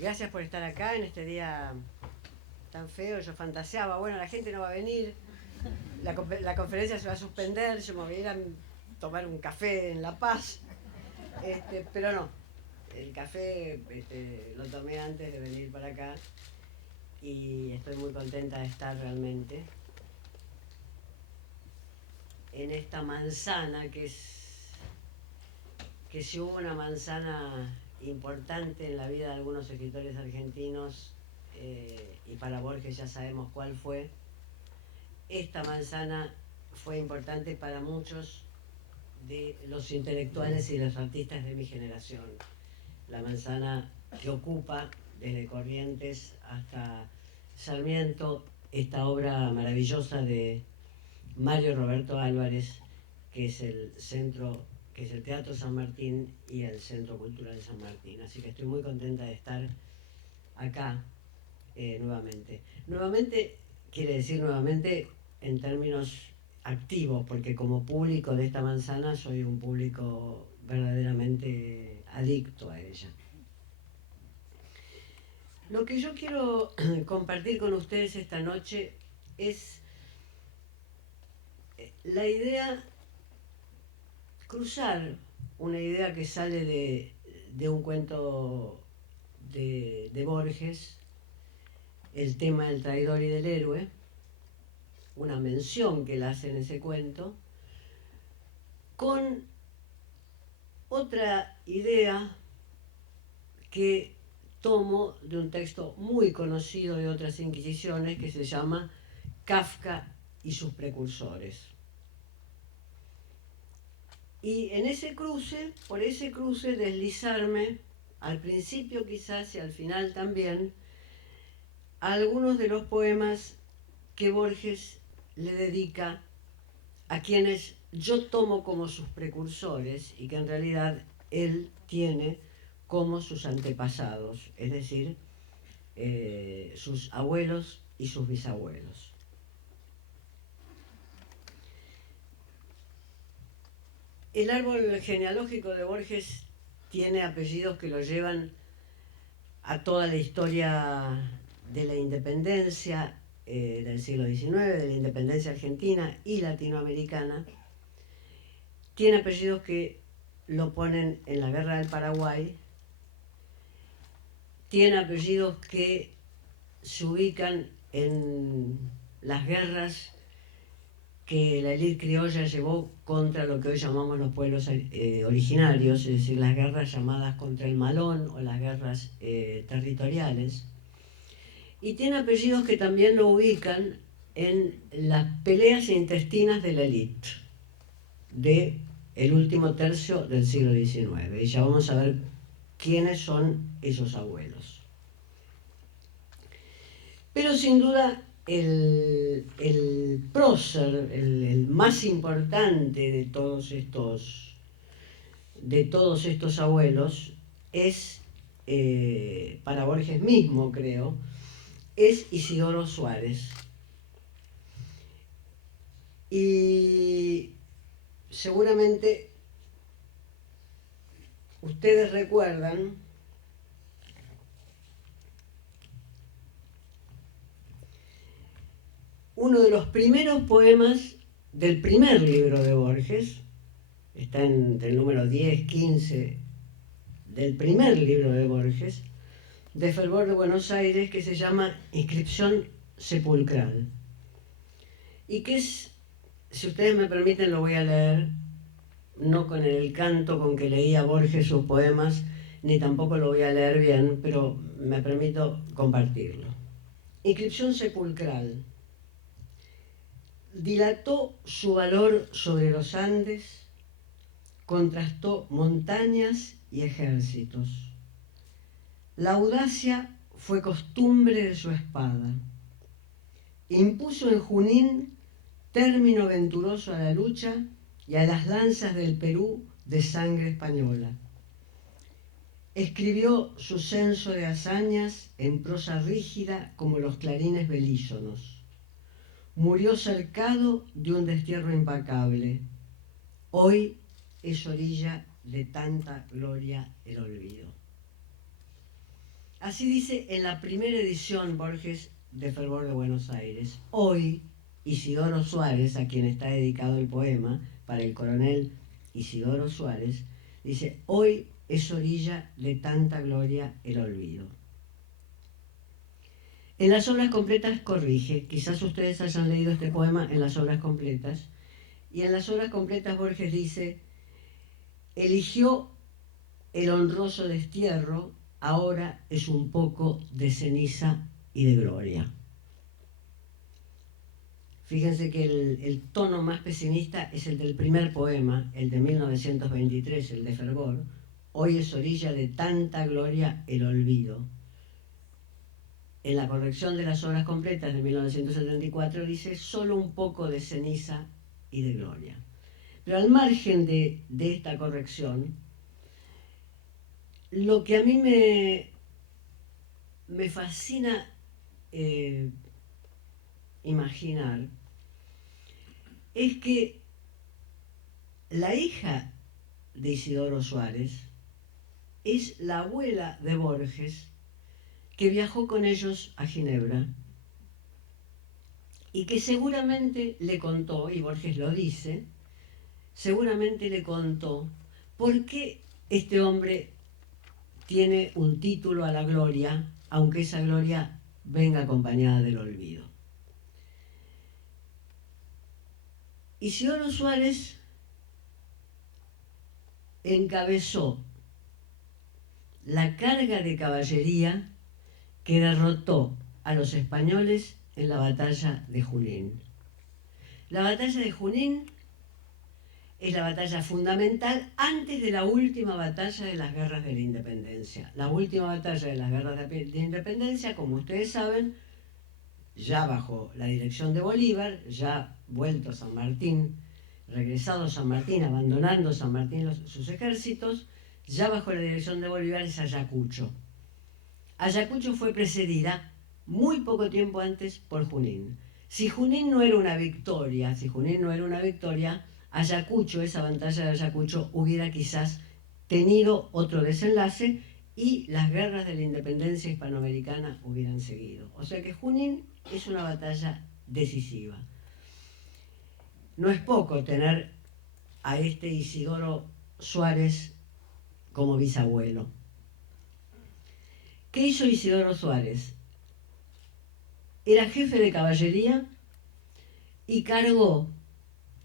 Gracias por estar acá en este día tan feo. Yo fantaseaba, bueno, la gente no va a venir, la conferencia se va a suspender, yo me voy a ir a tomar un café en La Paz, pero no, el café lo tomé antes de venir para acá y estoy muy contenta de estar realmente en esta manzana que si hubo una manzana importante en la vida de algunos escritores argentinos, y para Borges ya sabemos cuál fue. Esta manzana fue importante para muchos de los intelectuales y los artistas de mi generación. La manzana que ocupa desde Corrientes hasta Sarmiento esta obra maravillosa de Mario Roberto Álvarez, que es el centro, que es el Teatro San Martín y el Centro Cultural de San Martín. Así que estoy muy contenta de estar acá nuevamente. Nuevamente quiere decir nuevamente en términos activos, porque como público de esta manzana soy un público verdaderamente adicto a ella. Lo que yo quiero compartir con ustedes esta noche es la idea, cruzar una idea que sale de un cuento de Borges, el tema del traidor y del héroe, una mención que él hace en ese cuento, con otra idea que tomo de un texto muy conocido de otras inquisiciones que se llama Kafka y sus precursores. Y en ese cruce, por ese cruce, deslizarme al principio quizás y al final también a algunos de los poemas que Borges le dedica a quienes yo tomo como sus precursores y que en realidad él tiene como sus antepasados, es decir, sus abuelos y sus bisabuelos. El árbol genealógico de Borges tiene apellidos que lo llevan a toda la historia de la independencia del siglo XIX, de la independencia argentina y latinoamericana. Tiene apellidos que lo ponen en la Guerra del Paraguay, tiene apellidos que se ubican en las guerras que la élite criolla llevó contra lo que hoy llamamos los pueblos originarios, es decir, las guerras llamadas contra el Malón o las guerras territoriales. Y tiene apellidos que también lo ubican en las peleas intestinas de la élite del último tercio del siglo XIX. Y ya vamos a ver quiénes son esos abuelos. Pero sin duda el prócer, el más importante de todos estos abuelos es, para Borges mismo creo, es Isidoro Suárez. Y seguramente ustedes recuerdan uno de los primeros poemas del primer libro de Borges, está entre el número 10, 15 del primer libro de Borges, de Fervor de Buenos Aires, que se llama Inscripción Sepulcral. Y que es, si ustedes me permiten, lo voy a leer, no con el canto con que leía Borges sus poemas, ni tampoco lo voy a leer bien, pero me permito compartirlo. Inscripción sepulcral. Dilató su valor sobre los Andes, contrastó montañas y ejércitos. La audacia fue costumbre de su espada. Impuso en Junín término venturoso a la lucha y a las lanzas del Perú de sangre española. Escribió su censo de hazañas en prosa rígida como los clarines belísonos. Murió cercado de un destierro impacable. Hoy es orilla de tanta gloria el olvido. Así dice en la primera edición Borges de Fervor de Buenos Aires. Hoy, Isidoro Suárez, a quien está dedicado el poema, para el coronel Isidoro Suárez, dice, hoy es orilla de tanta gloria el olvido. En las obras completas corrige, quizás ustedes hayan leído este poema en las obras completas, y en las obras completas Borges dice, eligió el honroso destierro, ahora es un poco de ceniza y de gloria. Fíjense que el tono más pesimista es el del primer poema, el de 1923, el de Fervor. Hoy es orilla de tanta gloria el olvido. En la corrección de las obras completas de 1974 dice solo un poco de ceniza y de gloria. Pero al margen de esta corrección, lo que a mí me fascina imaginar es que la hija de Isidoro Suárez es la abuela de Borges, que viajó con ellos a Ginebra y que seguramente le contó, y Borges lo dice, seguramente le contó por qué este hombre tiene un título a la gloria, aunque esa gloria venga acompañada del olvido. Isidoro Suárez encabezó la carga de caballería que derrotó a los españoles en la batalla de Junín. La batalla de Junín es la batalla fundamental antes de la última batalla de las guerras de la independencia. La última batalla de las guerras de la independencia, como ustedes saben, ya bajo la dirección de Bolívar, ya vuelto San Martín, regresado San Martín, abandonando San Martín sus ejércitos, ya bajo la dirección de Bolívar es Ayacucho. Ayacucho fue precedida muy poco tiempo antes por Junín. Si Junín no era una victoria, Ayacucho, esa batalla de Ayacucho, hubiera quizás tenido otro desenlace y las guerras de la independencia hispanoamericana hubieran seguido. O sea que Junín es una batalla decisiva. No es poco tener a este Isidoro Suárez como bisabuelo. ¿Qué hizo Isidoro Suárez? Era jefe de caballería y cargó,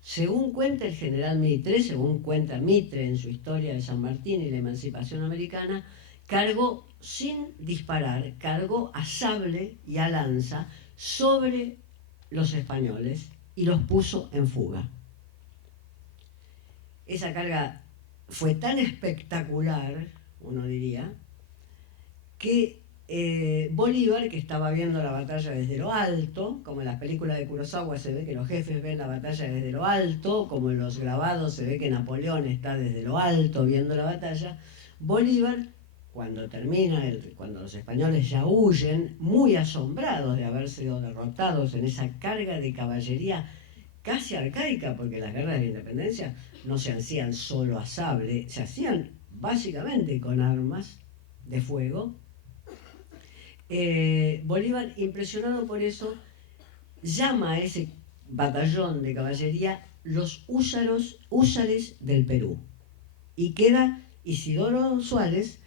según cuenta el general Mitre, según cuenta Mitre en su historia de San Martín y la emancipación americana, cargó sin disparar, cargó a sable y a lanza sobre los españoles y los puso en fuga. Esa carga fue tan espectacular, uno diría, que Bolívar, que estaba viendo la batalla desde lo alto, como en las películas de Kurosawa se ve que los jefes ven la batalla desde lo alto, como en los grabados se ve que Napoleón está desde lo alto viendo la batalla, Bolívar, cuando termina, cuando los españoles ya huyen, muy asombrados de haber sido derrotados en esa carga de caballería casi arcaica, porque las guerras de la independencia no se hacían solo a sable, se hacían básicamente con armas de fuego. Bolívar, impresionado por eso, llama a ese batallón de caballería los húsares del Perú. Y queda Isidoro Suárez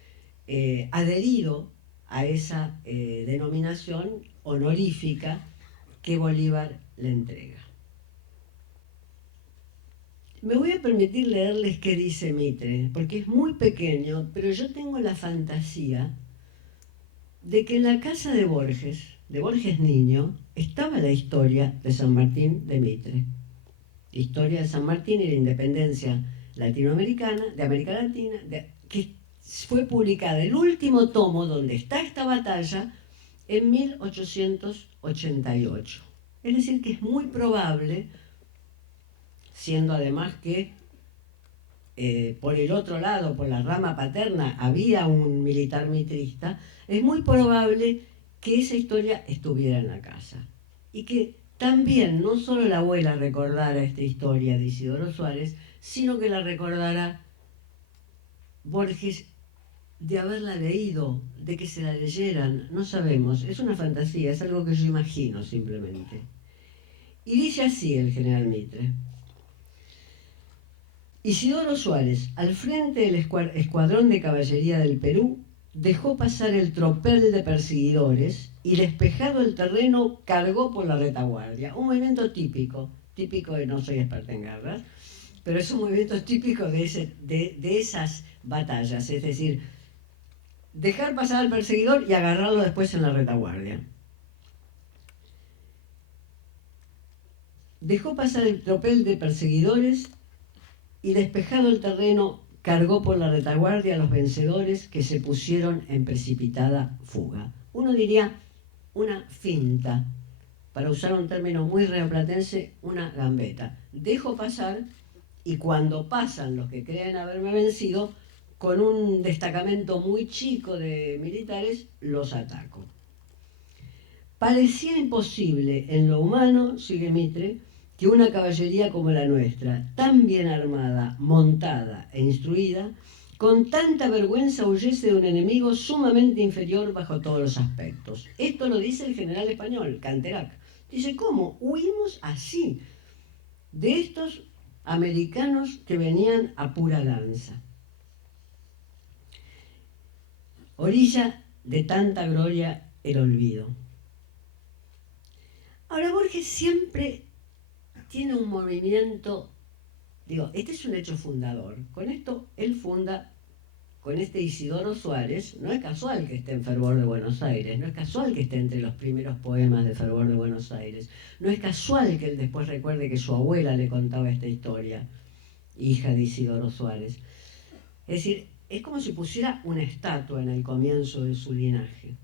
adherido a esa denominación honorífica que Bolívar le entrega. Me voy a permitir leerles qué dice Mitre, porque es muy pequeño, pero yo tengo la fantasía de que en la casa de Borges niño, estaba la historia de San Martín de Mitre. La historia de San Martín y la independencia latinoamericana, de América Latina, que fue publicada, el último tomo donde está esta batalla, en 1888. Es decir, que es muy probable, siendo además que por el otro lado, por la rama paterna, había un militar mitrista, es muy probable que esa historia estuviera en la casa. Y que también no solo la abuela recordara esta historia de Isidoro Suárez, sino que la recordara Borges de haberla leído, de que se la leyeran, no sabemos, es una fantasía, es algo que yo imagino simplemente. Y dice así el general Mitre: Isidoro Suárez, al frente del escuadrón de caballería del Perú, dejó pasar el tropel de perseguidores y, despejado el terreno, cargó por la retaguardia. Un movimiento típico de, no soy experta en guerras, pero es un movimiento típico de esas batallas, es decir, dejar pasar al perseguidor y agarrarlo después en la retaguardia. Dejó pasar el tropel de perseguidores y, despejado el terreno, cargó por la retaguardia a los vencedores, que se pusieron en precipitada fuga. Uno diría una finta, para usar un término muy rioplatense, una gambeta. Dejo pasar y cuando pasan los que creen haberme vencido, con un destacamento muy chico de militares, los ataco. Parecía imposible en lo humano, sigue Mitre, que una caballería como la nuestra, tan bien armada, montada e instruida, con tanta vergüenza huyese de un enemigo sumamente inferior bajo todos los aspectos. Esto lo dice el general español, Canterac. Dice, ¿cómo? Huimos así de estos americanos que venían a pura lanza. Orilla de tanta gloria el olvido. Ahora, Borges siempre tiene un movimiento, digo, este es un hecho fundador. Con esto él funda, con este Isidoro Suárez, no es casual que esté en Fervor de Buenos Aires, no es casual que esté entre los primeros poemas de Fervor de Buenos Aires, no es casual que él después recuerde que su abuela le contaba esta historia, hija de Isidoro Suárez. Es decir, es como si pusiera una estatua en el comienzo de su linaje.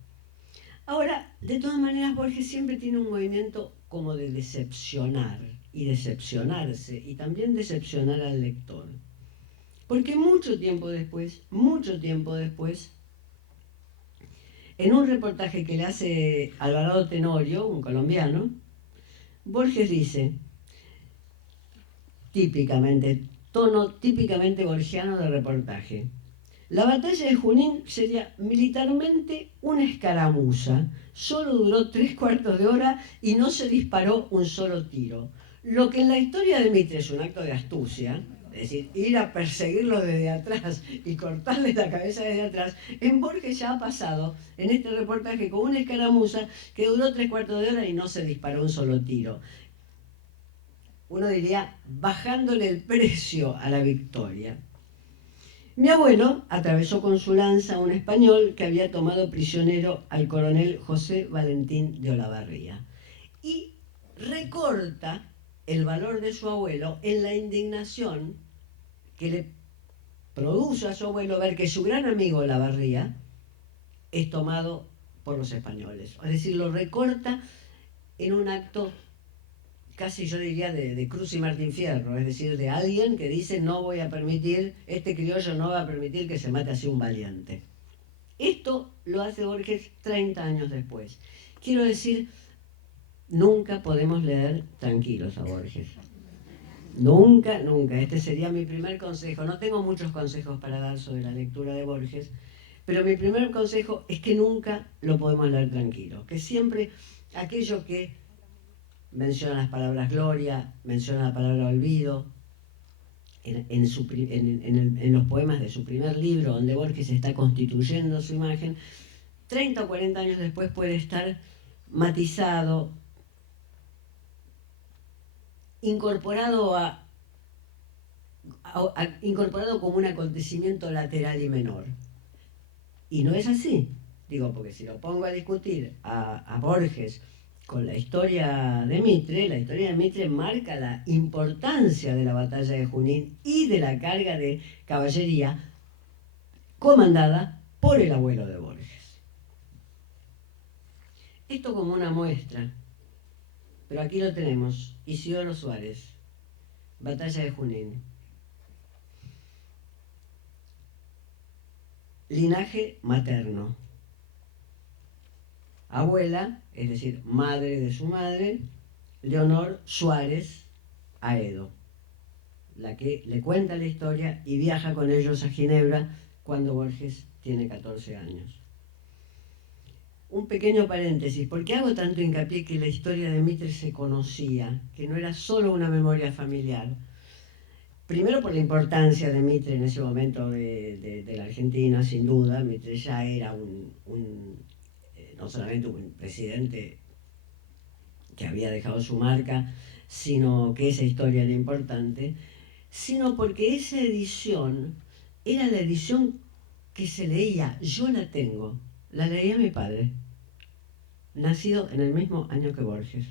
Ahora, de todas maneras, Borges siempre tiene un movimiento como de decepcionar y decepcionarse, y también decepcionar al lector. Porque mucho tiempo después, en un reportaje que le hace Alvarado Tenorio, un colombiano, Borges dice, tono típicamente borgiano de reportaje: la batalla de Junín sería militarmente una escaramuza. Solo duró 3/4 de hora y no se disparó un solo tiro. Lo que en la historia de Mitre es un acto de astucia, es decir, ir a perseguirlo desde atrás y cortarle la cabeza desde atrás, en Borges ya ha pasado en este reportaje con una escaramuza que duró 3/4 de hora y no se disparó un solo tiro. Uno diría, bajándole el precio a la victoria. Mi abuelo atravesó con su lanza a un español que había tomado prisionero al coronel José Valentín de Olavarría. Y recorta el valor de su abuelo en la indignación que le produce a su abuelo ver que su gran amigo Olavarría es tomado por los españoles. Es decir, lo recorta en un acto casi, yo diría, de Cruz y Martín Fierro, es decir, de alguien que dice, no voy a permitir, este criollo no va a permitir que se mate así un valiente. Esto lo hace Borges 30 años después. Quiero decir, nunca podemos leer tranquilos a Borges. Nunca, nunca. Este sería mi primer consejo. No tengo muchos consejos para dar sobre la lectura de Borges, pero mi primer consejo es que nunca lo podemos leer tranquilo. Que siempre aquello que menciona las palabras gloria, menciona la palabra olvido, en los poemas de su primer libro, donde Borges está constituyendo su imagen, 30 o 40 años después puede estar matizado, incorporado incorporado como un acontecimiento lateral y menor. Y no es así, digo, porque si lo pongo a discutir a Borges con la historia de Mitre marca la importancia de la batalla de Junín y de la carga de caballería comandada por el abuelo de Borges. Esto como una muestra, pero aquí lo tenemos, Isidoro Suárez, batalla de Junín. Linaje materno. Abuela, es decir, madre de su madre, Leonor Suárez Aedo, la que le cuenta la historia y viaja con ellos a Ginebra cuando Borges tiene 14 años. un pequeño paréntesis. ¿Por qué hago tanto hincapié que la historia de Mitre se conocía? Que no era solo una memoria familiar. Primero por la importancia de Mitre en ese momento de la Argentina, sin duda. Mitre ya era no solamente un presidente que había dejado su marca, sino que esa historia era importante, sino porque esa edición era la edición que se leía, yo la tengo, la leía mi padre, nacido en el mismo año que Borges.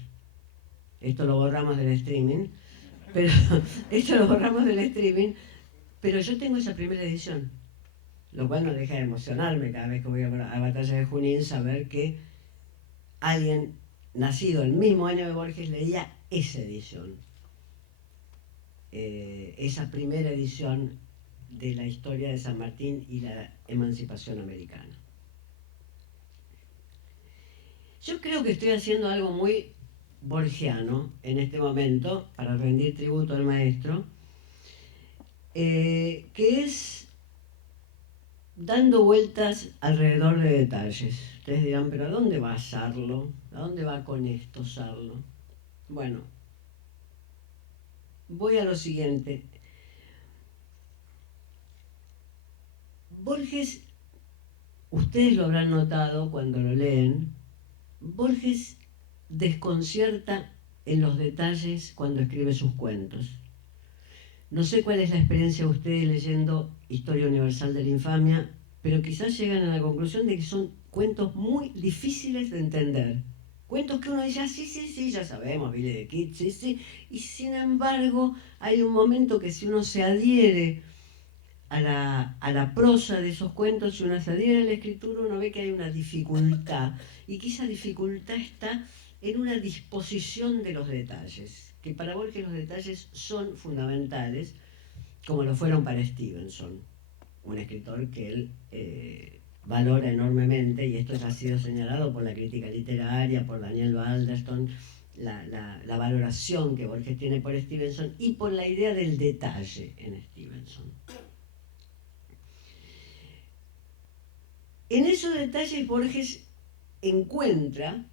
Esto lo borramos del streaming, pero pero yo tengo esa primera edición, lo cual no deja de emocionarme cada vez que voy a Batalla de Junín, saber que alguien nacido el mismo año de Borges leía esa edición, esa primera edición de la historia de San Martín y la emancipación americana. Yo creo que estoy haciendo algo muy borgiano en este momento para rendir tributo al maestro, que es dando vueltas alrededor de detalles. Ustedes dirán, pero ¿a dónde va Sarlo? ¿A dónde va con esto Sarlo? Bueno, voy a lo siguiente. Borges, ustedes lo habrán notado cuando lo leen, Borges desconcierta en los detalles cuando escribe sus cuentos. No sé cuál es la experiencia de ustedes leyendo Historia Universal de la Infamia, pero quizás llegan a la conclusión de que son cuentos muy difíciles de entender. Cuentos que uno dice, ah, sí, ya sabemos, Billy the Kid, sí, y sin embargo hay un momento que si uno se adhiere a la prosa de esos cuentos, si uno se adhiere a la escritura, uno ve que hay una dificultad, y que esa dificultad está en una disposición de los detalles, que para Borges los detalles son fundamentales, como lo fueron para Stevenson, un escritor que él valora enormemente, y esto ya ha sido señalado por la crítica literaria, por Daniel Balderston, la valoración que Borges tiene por Stevenson y por la idea del detalle en Stevenson. En esos detalles Borges encuentra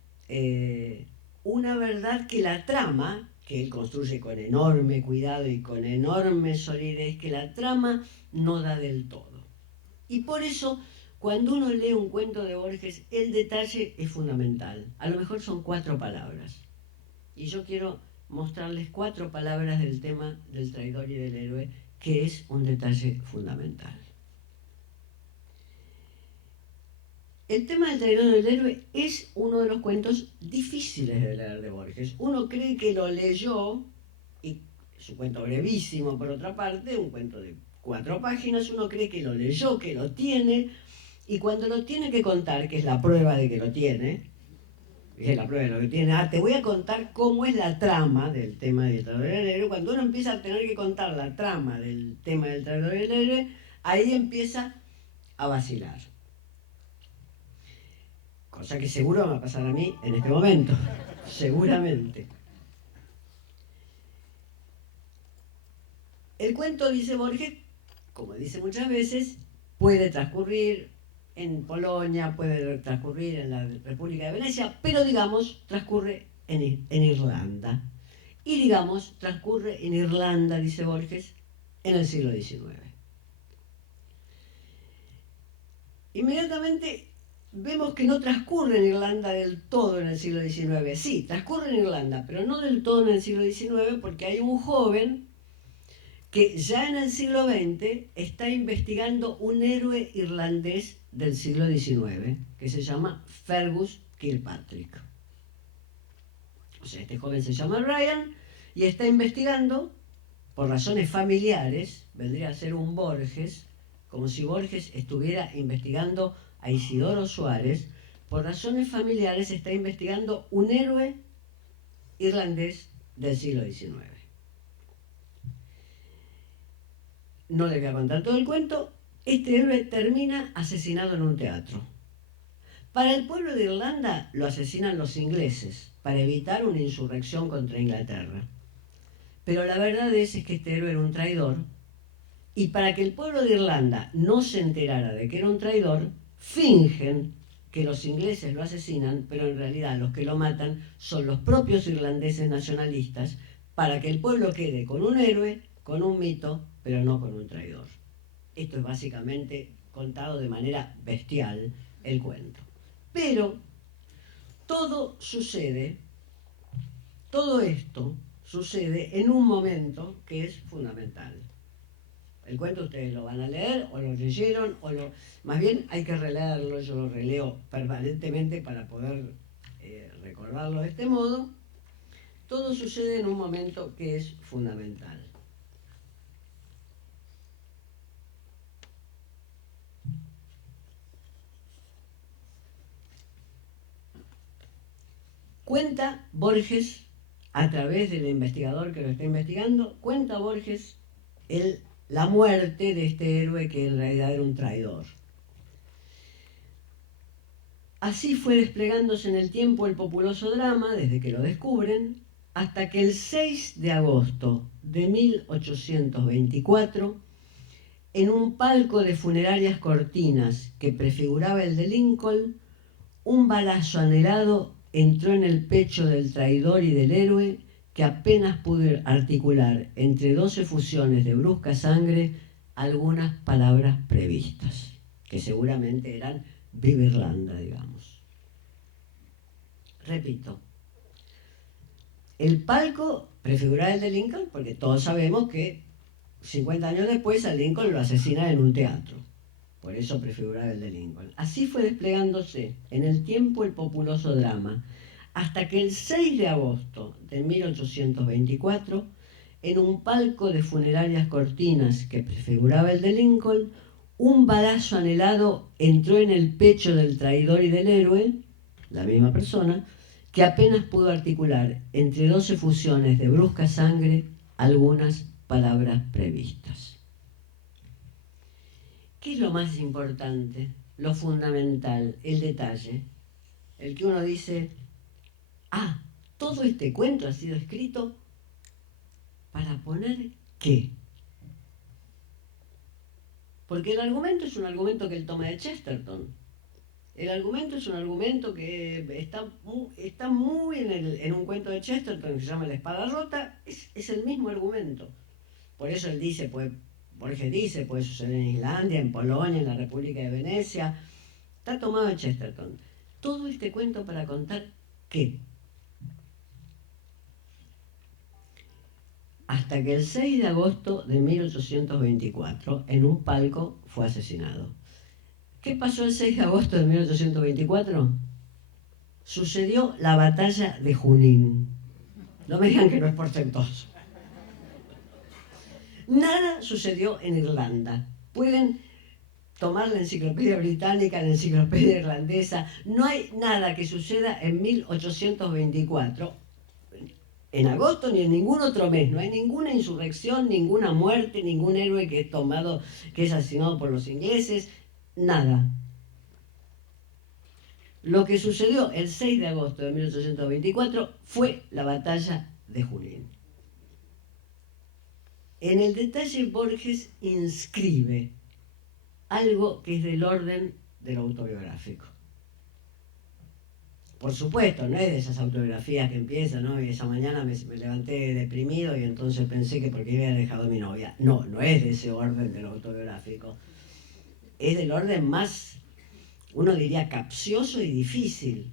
una verdad que la trama, que él construye con enorme cuidado y con enorme solidez, que la trama no da del todo. Y por eso, cuando uno lee un cuento de Borges, el detalle es fundamental. A lo mejor son 4 palabras. Y yo quiero mostrarles 4 palabras del tema del traidor y del héroe, que es un detalle fundamental. El tema del traidor y del héroe es uno de los cuentos difíciles de leer de Borges. Uno cree que lo leyó, y es un cuento brevísimo por otra parte, un cuento de 4 páginas, uno cree que lo leyó, que lo tiene, y cuando lo tiene que contar, que es la prueba de que lo tiene, te voy a contar cómo es la trama del tema del traidor y del héroe. Cuando uno empieza a tener que contar la trama del tema del traidor y del héroe, ahí empieza a vacilar. Cosa que seguro me va a pasar a mí en este momento, seguramente. El cuento, dice Borges, como dice muchas veces, puede transcurrir en Polonia, puede transcurrir en la República de Venecia, pero digamos, transcurre en Irlanda. Y digamos, transcurre en Irlanda, dice Borges, en el siglo XIX. Inmediatamente vemos que no transcurre en Irlanda del todo en el siglo XIX. Sí, transcurre en Irlanda, pero no del todo en el siglo XIX, porque hay un joven que ya en el siglo XX está investigando un héroe irlandés del siglo XIX, que se llama Fergus Kilpatrick. O sea, este joven se llama Ryan y está investigando, por razones familiares, vendría a ser un Borges, como si Borges estuviera investigando a Isidoro Suárez, por razones familiares está investigando un héroe irlandés del siglo XIX. No le voy a contar todo el cuento. Este héroe termina asesinado en un teatro. Para el pueblo de Irlanda lo asesinan los ingleses para evitar una insurrección contra Inglaterra. Pero la verdad es que este héroe era un traidor, y para que el pueblo de Irlanda no se enterara de que era un traidor, fingen que los ingleses lo asesinan, pero en realidad los que lo matan son los propios irlandeses nacionalistas, para que el pueblo quede con un héroe, con un mito, pero no con un traidor. Esto es básicamente contado de manera bestial el cuento. Pero todo esto sucede en un momento que es fundamental. El cuento ustedes lo van a leer, o lo leyeron, más bien hay que releerlo, yo lo releo permanentemente para poder recordarlo de este modo. Todo sucede en un momento que es fundamental. Cuenta Borges, a través del investigador que lo está investigando, cuenta Borges la muerte de este héroe que en realidad era un traidor. Así fue desplegándose en el tiempo el populoso drama, desde que lo descubren, hasta que el 6 de agosto de 1824, en un palco de funerarias cortinas que prefiguraba el de Lincoln, un balazo anhelado entró en el pecho del traidor y del héroe, que apenas pudo articular entre 2 efusiones de brusca sangre algunas palabras previstas, que seguramente eran Viva Irlanda, digamos. Repito, el palco prefiguraba el de Lincoln porque todos sabemos que 50 años después a Lincoln lo asesinan en un teatro. Por eso prefiguraba el de Lincoln. Así fue desplegándose en el tiempo el populoso drama, hasta que el 6 de agosto de 1824, en un palco de funerarias cortinas que prefiguraba el de Lincoln, un balazo anhelado entró en el pecho del traidor y del héroe, la misma persona, que apenas pudo articular entre 2 efusiones de brusca sangre algunas palabras previstas. ¿Qué es lo más importante, lo fundamental, el detalle? El que uno dice, todo este cuento ha sido escrito para poner ¿qué? Porque el argumento es un argumento que él toma de Chesterton. El argumento es un argumento que está muy en un cuento de Chesterton que se llama La espada rota, es el mismo argumento. Por eso él dice, Borges dice, puede suceder en Islandia, en Polonia, en la República de Venecia. Está tomado de Chesterton. Todo este cuento para contar ¿qué? Hasta que el 6 de agosto de 1824, en un palco, fue asesinado. ¿Qué pasó el 6 de agosto de 1824? Sucedió la batalla de Junín. No me digan que no es portentoso. Nada sucedió en Irlanda. Pueden tomar la enciclopedia británica, la enciclopedia irlandesa. No hay nada que suceda en 1824, en agosto ni en ningún otro mes. No hay ninguna insurrección, ninguna muerte, ningún héroe que es asesinado por los ingleses. Nada. Lo que sucedió el 6 de agosto de 1824 fue la batalla de Junín. En el detalle Borges inscribe algo que es del orden de lo autobiográfico. Por supuesto, no es de esas autobiografías que empiezan, ¿no? Y esa mañana me levanté deprimido y entonces pensé que porque había dejado a mi novia. No, no es de ese orden de lo autobiográfico. Es del orden más, uno diría, capcioso y difícil.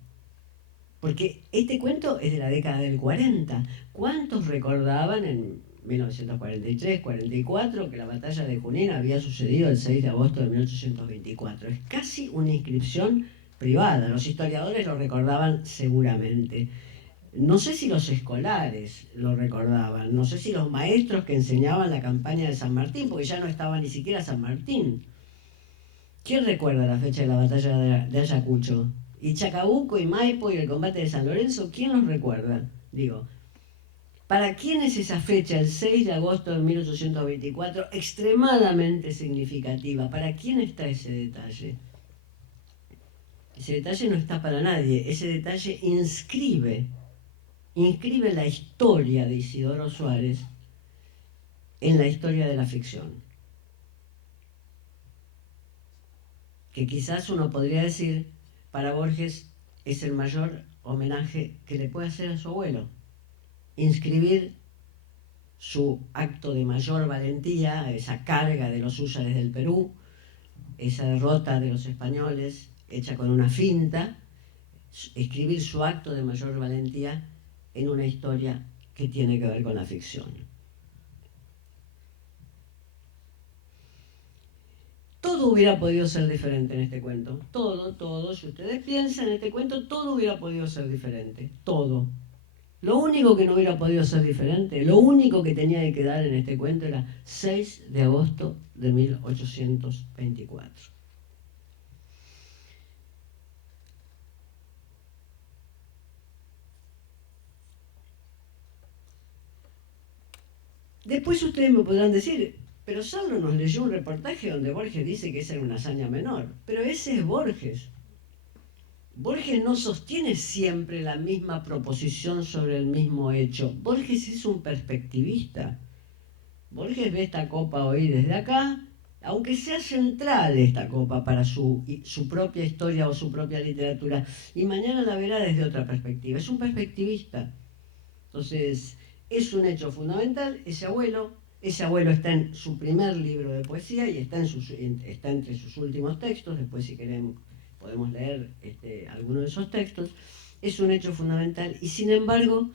Porque este cuento es de la década del 40. ¿Cuántos recordaban en 1943, 44, que la batalla de Junín había sucedido el 6 de agosto de 1824? Es casi una inscripción privada. Los historiadores lo recordaban seguramente. No sé si los escolares lo recordaban, no sé si los maestros que enseñaban la campaña de San Martín, porque ya no estaba ni siquiera San Martín. ¿Quién recuerda la fecha de la batalla de Ayacucho? Y Chacabuco y Maipo y el combate de San Lorenzo, ¿quién los recuerda? Digo, ¿para quién es esa fecha, el 6 de agosto de 1824, extremadamente significativa? ¿Para quién está ese detalle? Ese detalle no está para nadie, ese detalle inscribe la historia de Isidoro Suárez en la historia de la ficción. Que quizás uno podría decir, para Borges es el mayor homenaje que le puede hacer a su abuelo. Inscribir su acto de mayor valentía, esa carga de los húsares del Perú, esa derrota de los españoles hecha con una finta, escribir su acto de mayor valentía en una historia que tiene que ver con la ficción. Todo hubiera podido ser diferente en este cuento. Todo. Si ustedes piensan en este cuento, todo hubiera podido ser diferente. Todo. Lo único que no hubiera podido ser diferente, lo único que tenía que quedar en este cuento era 6 de agosto de 1824. Después ustedes me podrán decir, pero Saulo nos leyó un reportaje donde Borges dice que esa era una hazaña menor. Pero ese es Borges. Borges no sostiene siempre la misma proposición sobre el mismo hecho. Borges es un perspectivista. Borges ve esta copa hoy desde acá, aunque sea central esta copa para su propia historia o su propia literatura, y mañana la verá desde otra perspectiva. Es un perspectivista. Entonces, es un hecho fundamental. Ese abuelo está en su primer libro de poesía y está entre sus últimos textos. Después, si queremos, podemos leer alguno de esos textos. Es un hecho fundamental y, sin embargo,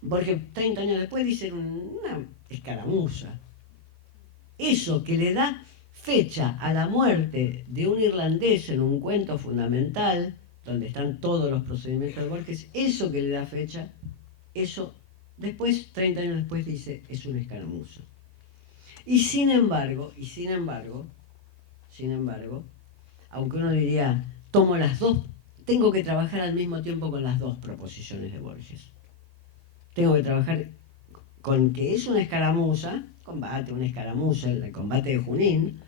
Borges 30 años después dice una escaramuza. Eso que le da fecha a la muerte de un irlandés en un cuento fundamental, donde están todos los procedimientos de Borges, eso que le da fecha, eso después, 30 años después, dice, es una escaramuza. Y sin embargo, aunque uno diría, tomo las dos, tengo que trabajar al mismo tiempo con las dos proposiciones de Borges. Tengo que trabajar con que es una escaramuza, una escaramuza, el combate de Junín,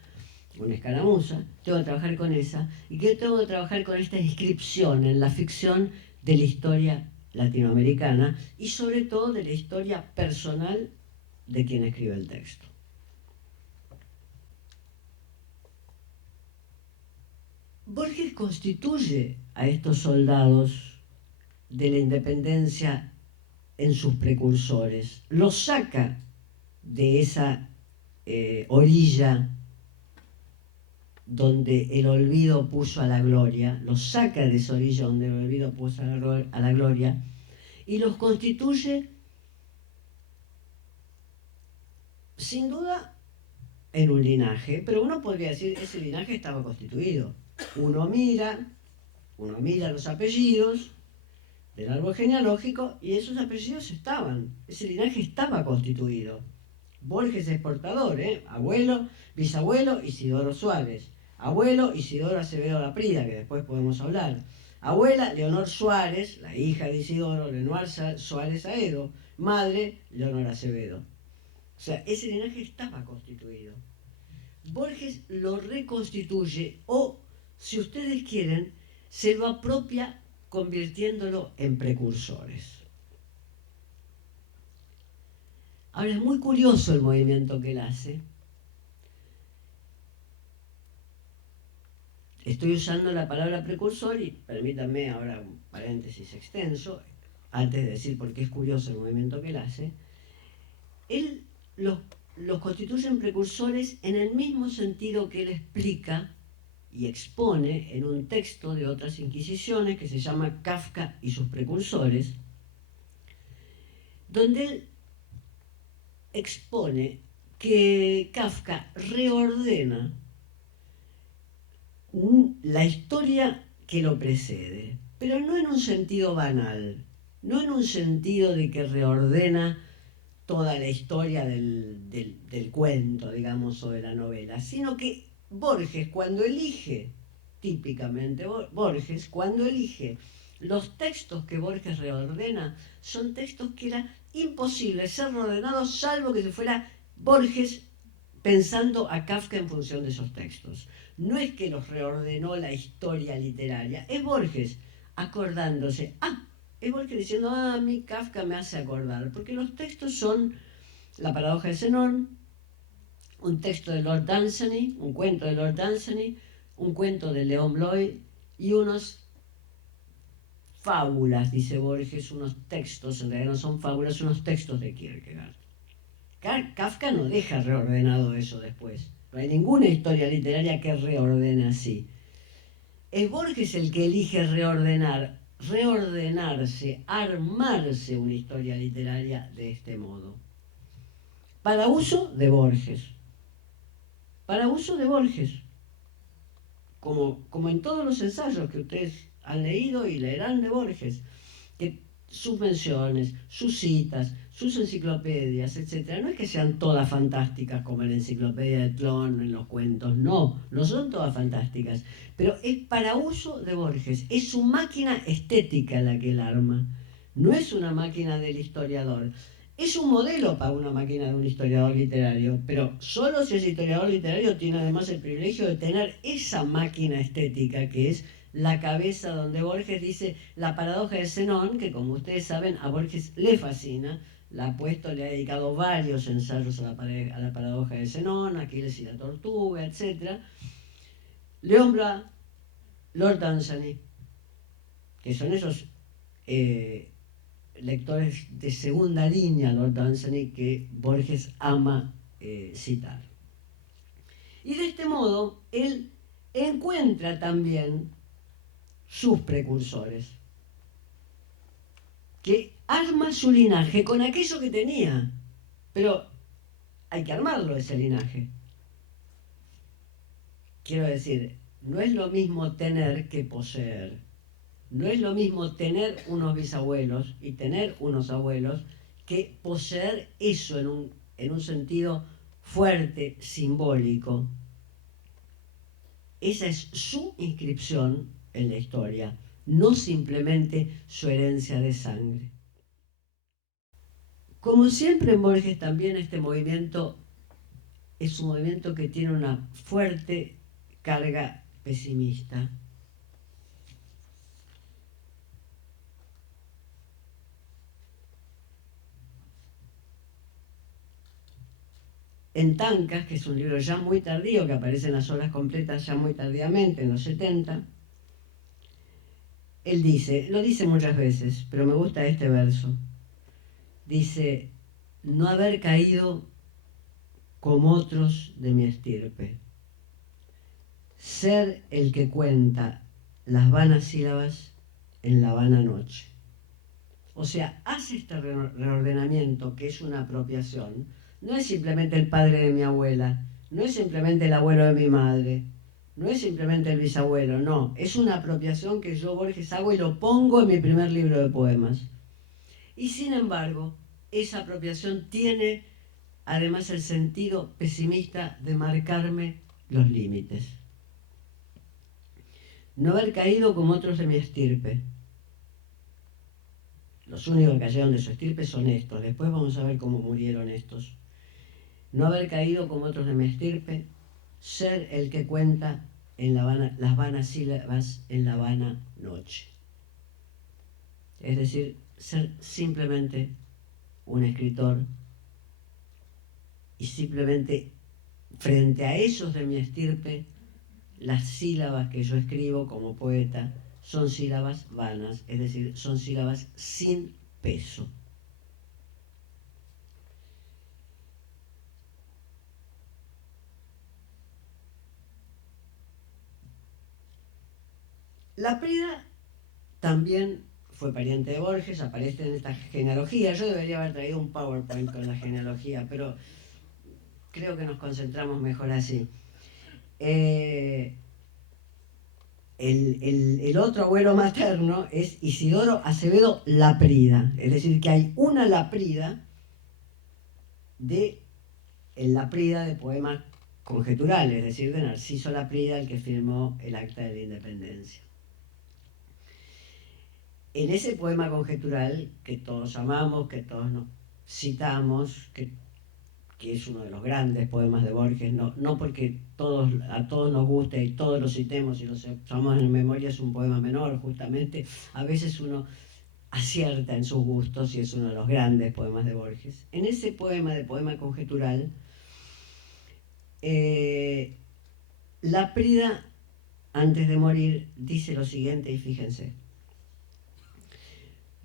una escaramuza, tengo que trabajar con esa, y que tengo que trabajar con esta inscripción en la ficción de la historia latinoamericana y sobre todo de la historia personal de quien escribe el texto. Borges constituye a estos soldados de la independencia en sus precursores, los saca de esa orilla donde el olvido puso a la gloria, los saca de esa orilla donde el olvido puso a la gloria y los constituye sin duda en un linaje, pero uno podría decir ese linaje estaba constituido. Uno mira los apellidos del árbol genealógico y esos apellidos ese linaje estaba constituido. Borges es portador, abuelo, bisabuelo, Isidoro Suárez, abuelo, Isidoro Acevedo Laprida, que después podemos hablar, abuela, Leonor Suárez, la hija de Isidoro, Leonor Suárez Aedo, madre, Leonor Acevedo. O sea, ese linaje estaba constituido. Borges lo reconstituye o, si ustedes quieren, se lo apropia convirtiéndolo en precursores. Ahora, es muy curioso el movimiento que él hace. Estoy usando la palabra precursor y permítanme ahora un paréntesis extenso, antes de decir por qué es curioso el movimiento que él hace. Él los constituye en precursores en el mismo sentido que él explica y expone en un texto de otras inquisiciones que se llama Kafka y sus precursores, donde él expone que Kafka reordena la historia que lo precede, pero no en un sentido banal, no en un sentido de que reordena toda la historia del cuento, digamos, o de la novela, sino que Borges, cuando elige, típicamente Borges, cuando elige los textos que Borges reordena, son textos que era imposible ser reordenados salvo que se fuera Borges pensando a Kafka en función de esos textos. No es que los reordenó la historia literaria, es Borges acordándose, es Borges diciendo, a mí Kafka me hace acordar, porque los textos son La paradoja de Zenón, un texto de Lord Dunsany, un cuento de Lord Dunsany, un cuento de Leon Bloy y unos fábulas, dice Borges, unos textos, en realidad no son fábulas, unos textos de Kierkegaard. Kafka no deja reordenado eso después. No hay ninguna historia literaria que reordene así. Es Borges el que elige reordenarse, armarse una historia literaria de este modo. Para uso de Borges. Para uso de Borges. Como en todos los ensayos que ustedes han leído y leerán de Borges, que sus menciones, sus citas, sus enciclopedias, etc., no es que sean todas fantásticas como en la enciclopedia de Tlön, en los cuentos, no son todas fantásticas, pero es para uso de Borges, es su máquina estética la que él arma, no es una máquina del historiador. Es un modelo para una máquina de un historiador literario, pero solo si ese historiador literario tiene además el privilegio de tener esa máquina estética que es la cabeza donde Borges dice la paradoja de Zenón, que como ustedes saben a Borges le fascina, le ha dedicado varios ensayos a la paradoja de Zenón, Aquiles y la tortuga, etc. Léon Blois, Lord Dunsany, que son esos lectores de segunda línea, Lord Dunsany, que Borges ama citar. Y de este modo, él encuentra también sus precursores, que arma su linaje con aquello que tenía, pero hay que armarlo ese linaje. Quiero decir, no es lo mismo tener que poseer. No es lo mismo tener unos bisabuelos y tener unos abuelos que poseer eso en un sentido fuerte, simbólico. Esa es su inscripción en la historia, no simplemente su herencia de sangre. Como siempre en Borges también este movimiento es un movimiento que tiene una fuerte carga pesimista. En Tancas, que es un libro ya muy tardío, que aparece en las obras completas ya muy tardíamente, en los 70, él dice, lo dice muchas veces, pero me gusta este verso, dice, no haber caído como otros de mi estirpe, ser el que cuenta las vanas sílabas en la vana noche. O sea, hace este reordenamiento que es una apropiación. No es simplemente el padre de mi abuela, no es simplemente el abuelo de mi madre, no es simplemente el bisabuelo, no. Es una apropiación que yo, Borges, hago y lo pongo en mi primer libro de poemas. Y sin embargo, esa apropiación tiene además el sentido pesimista de marcarme los límites. No haber caído como otros de mi estirpe. Los únicos que cayeron de su estirpe son estos. Después vamos a ver cómo murieron estos. No haber caído como otros de mi estirpe, ser el que cuenta en las vanas sílabas en la vana noche. Es decir, ser simplemente un escritor y simplemente frente a esos de mi estirpe, las sílabas que yo escribo como poeta son sílabas vanas, es decir, son sílabas sin peso. Laprida también fue pariente de Borges, aparece en esta genealogía. Yo debería haber traído un PowerPoint con la genealogía, pero creo que nos concentramos mejor así. El otro abuelo materno es Isidoro Acevedo Laprida, es decir, que hay una Laprida de el Laprida de poemas conjeturales, es decir, de Narciso Laprida, el que firmó el Acta de la Independencia. En ese poema conjetural que todos amamos, que todos nos citamos, que es uno de los grandes poemas de Borges, no porque a todos nos guste y todos lo citemos y lo sepamos en memoria, es un poema menor, justamente. A veces uno acierta en sus gustos y es uno de los grandes poemas de Borges. En ese poema conjetural, Laprida antes de morir, dice lo siguiente, y fíjense: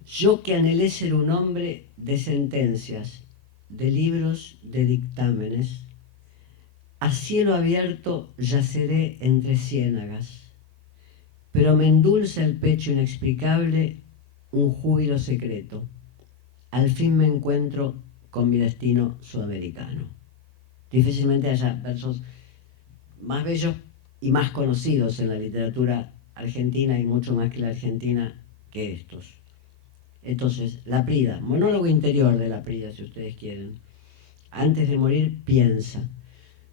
yo que anhelé ser un hombre de sentencias, de libros, de dictámenes, a cielo abierto yaceré entre ciénagas, pero me endulza el pecho inexplicable un júbilo secreto. Al fin me encuentro con mi destino sudamericano. Difícilmente haya versos más bellos y más conocidos en la literatura argentina, y mucho más que la argentina, que estos. Entonces, Laprida, monólogo interior de Laprida, si ustedes quieren. Antes de morir piensa: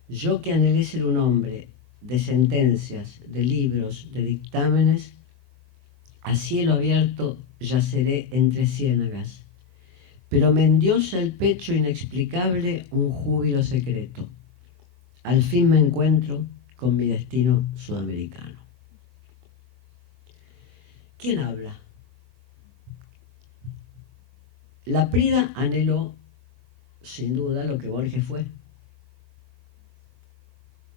yo que anhelé ser un hombre de sentencias, de libros, de dictámenes, a cielo abierto yaceré entre ciénagas, pero me endiosa el pecho inexplicable un júbilo secreto. Al fin me encuentro con mi destino sudamericano. ¿Quién habla? Laprida anheló, sin duda, lo que Borges fue.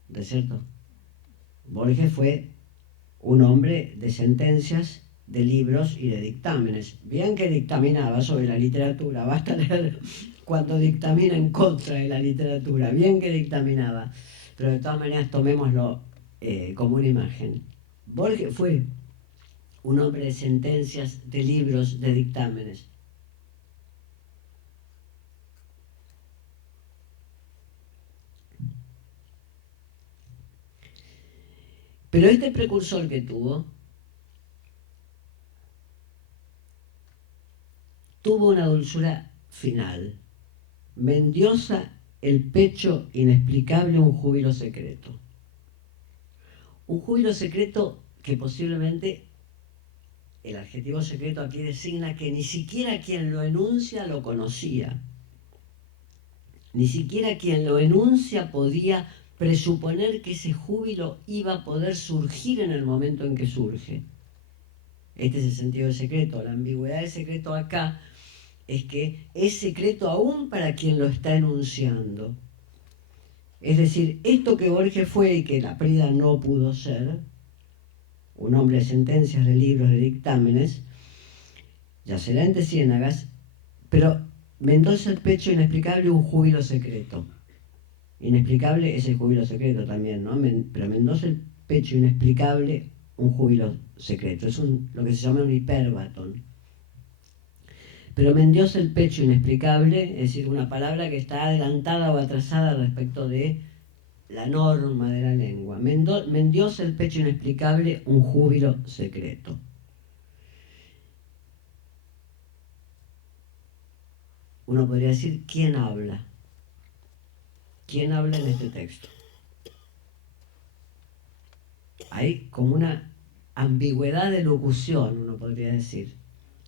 ¿De cierto? Borges fue un hombre de sentencias, de libros y de dictámenes. Bien que dictaminaba sobre la literatura, basta leer cuando dictamina en contra de la literatura, bien que dictaminaba, pero de todas maneras tomémoslo como una imagen. Borges fue un hombre de sentencias, de libros, de dictámenes. Pero este precursor que tuvo una dulzura final. Me endiosa el pecho inexplicable un júbilo secreto. Un júbilo secreto que posiblemente, el adjetivo secreto aquí designa que ni siquiera quien lo enuncia lo conocía. Ni siquiera quien lo enuncia podía presuponer que ese júbilo iba a poder surgir en el momento en que surge. Este es el sentido del secreto. La ambigüedad del secreto acá es que es secreto aún para quien lo está enunciando. Es decir, esto que Borges fue y que Laprida no pudo ser, un hombre de sentencias, de libros, de dictámenes, yacerá entre ciénagas, pero me endulza el pecho inexplicable un júbilo secreto. Inexplicable es el júbilo secreto también, ¿no? Pero me endulza el pecho inexplicable un júbilo secreto. Es lo que se llama un hipérbaton. Pero me endiosa el pecho inexplicable, es decir, una palabra que está adelantada o atrasada respecto de la norma de la lengua. Me endiosa el pecho inexplicable un júbilo secreto. Uno podría decir, ¿quién habla? ¿Quién habla en este texto? Hay como una ambigüedad de locución, uno podría decir.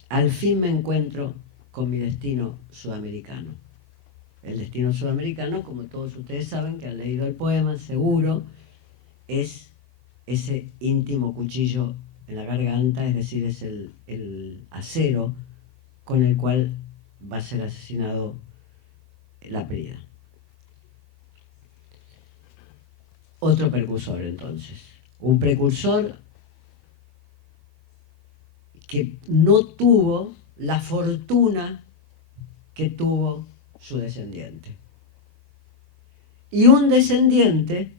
Al fin me encuentro con mi destino sudamericano. El destino sudamericano, como todos ustedes saben, que han leído el poema, seguro, es ese íntimo cuchillo en la garganta, es decir, es el acero con el cual va a ser asesinado Laprida. Otro precursor, entonces. Un precursor que no tuvo la fortuna que tuvo su descendiente. Y un descendiente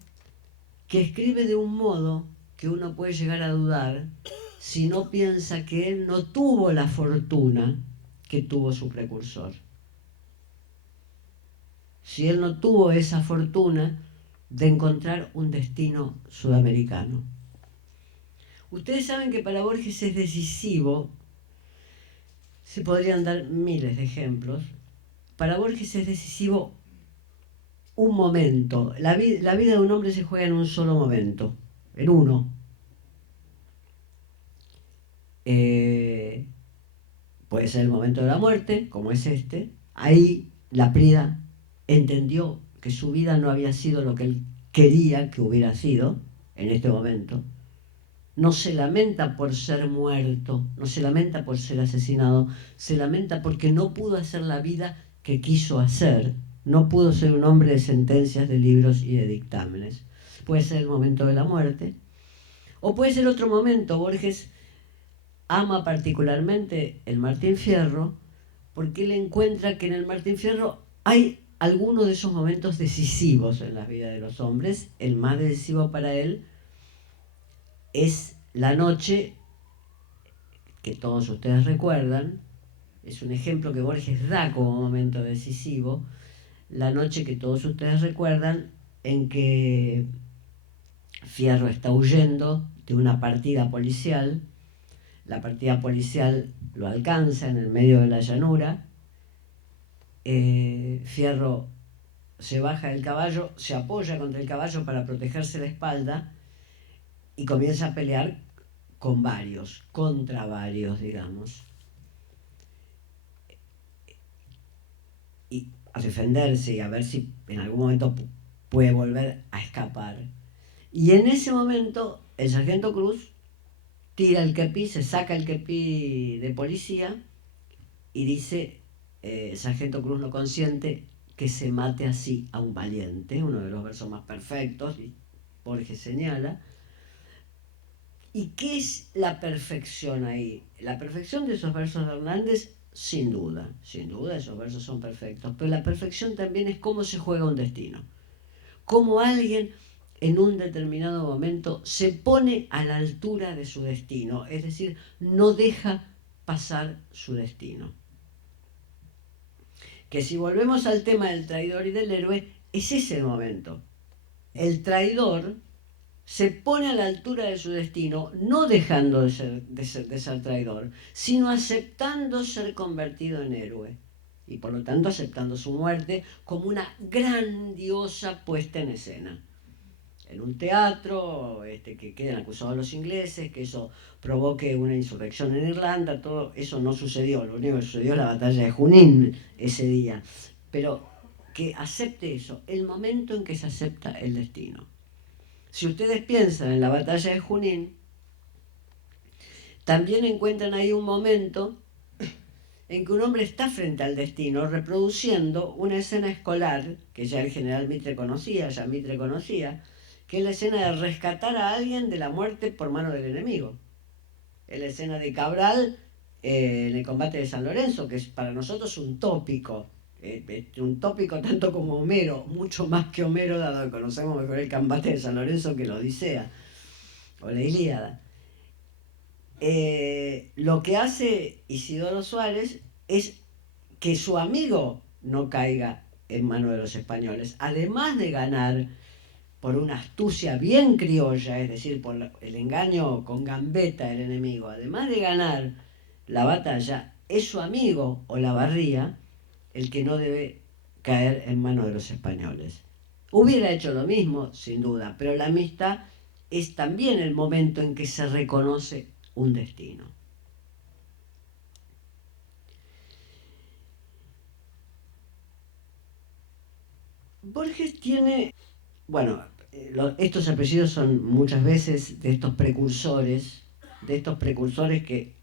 que escribe de un modo que uno puede llegar a dudar si no piensa que él no tuvo la fortuna que tuvo su precursor. Si él no tuvo esa fortuna de encontrar un destino sudamericano. Ustedes saben que para Borges es decisivo, se podrían dar miles de ejemplos, para Borges es decisivo un momento. La vida de un hombre se juega en un solo momento, en uno. Puede ser el momento de la muerte, como es este. Ahí Laprida entendió que su vida no había sido lo que él quería que hubiera sido en este momento. No se lamenta por ser muerto, no se lamenta por ser asesinado, se lamenta porque no pudo hacer la vida que quiso hacer, no pudo ser un hombre de sentencias, de libros y de dictámenes. Puede ser el momento de la muerte, O puede ser otro momento. Borges ama particularmente el Martín Fierro porque él encuentra que en el Martín Fierro hay algunos de esos momentos decisivos en la vida de los hombres. El más decisivo para él es la noche que todos ustedes recuerdan. Es un ejemplo que Borges da como momento decisivo. La noche que todos ustedes recuerdan en que Fierro está huyendo de una partida policial. La partida policial lo alcanza en el medio de la llanura. Fierro se baja del caballo, se apoya contra el caballo para protegerse la espalda y comienza a pelear con varios, contra varios, digamos. Y a defenderse y a ver si en algún momento puede volver a escapar. Y en ese momento el sargento Cruz tira el kepí, se saca el kepí de policía y dice, sargento Cruz no consiente que se mate así a un valiente, uno de los versos más perfectos, y Borges señala. ¿Y qué es la perfección ahí? La perfección de esos versos de Hernández, sin duda, esos versos son perfectos, pero la perfección también es cómo se juega un destino, cómo alguien en un determinado momento se pone a la altura de su destino, es decir, no deja pasar su destino. Que si volvemos al tema del traidor y del héroe, es ese el momento. El traidor se pone a la altura de su destino, no dejando de ser traidor, sino aceptando ser convertido en héroe. Y por lo tanto aceptando su muerte como una grandiosa puesta en escena. En un teatro, que queden acusados los ingleses, que eso provoque una insurrección en Irlanda, todo eso no sucedió. Lo único que sucedió es la batalla de Junín ese día. Pero que acepte eso, el momento en que se acepta el destino. Si ustedes piensan en la batalla de Junín, también encuentran ahí un momento en que un hombre está frente al destino, reproduciendo una escena escolar que ya el general Mitre conocía, que es la escena de rescatar a alguien de la muerte por mano del enemigo. Es la escena de Cabral en el combate de San Lorenzo, que es para nosotros un tópico tanto como Homero, mucho más que Homero, dado que conocemos mejor el combate de San Lorenzo que la Odisea o la Ilíada. Lo que hace Isidoro Suárez es que su amigo no caiga en manos de los españoles, además de ganar por una astucia bien criolla, es decir, por el engaño con gambeta del enemigo, además de ganar la batalla, es su amigo Olavarría el que no debe caer en manos de los españoles. Hubiera hecho lo mismo, sin duda, pero la amistad es también el momento en que se reconoce un destino. Borges tiene, bueno, estos apellidos son muchas veces de estos precursores que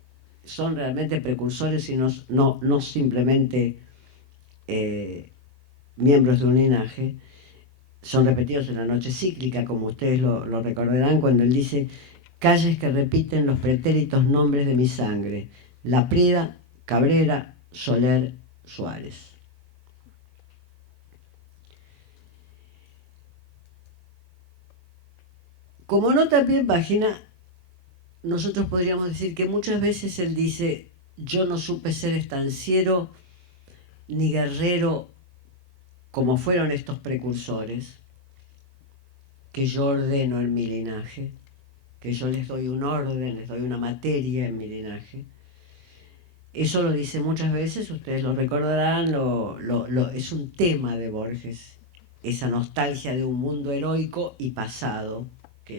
son realmente precursores y no simplemente miembros de un linaje, son repetidos en La Noche Cíclica, como ustedes lo recordarán, cuando él dice: calles que repiten los pretéritos nombres de mi sangre, Laprida, Cabrera, Soler, Suárez. Como nota a pie de página, nosotros podríamos decir que muchas veces él dice: yo no supe ser estanciero ni guerrero como fueron estos precursores, que yo ordeno en mi linaje, que yo les doy un orden, les doy una materia en mi linaje. Eso lo dice muchas veces, ustedes lo recordarán, es un tema de Borges, esa nostalgia de un mundo heroico y pasado,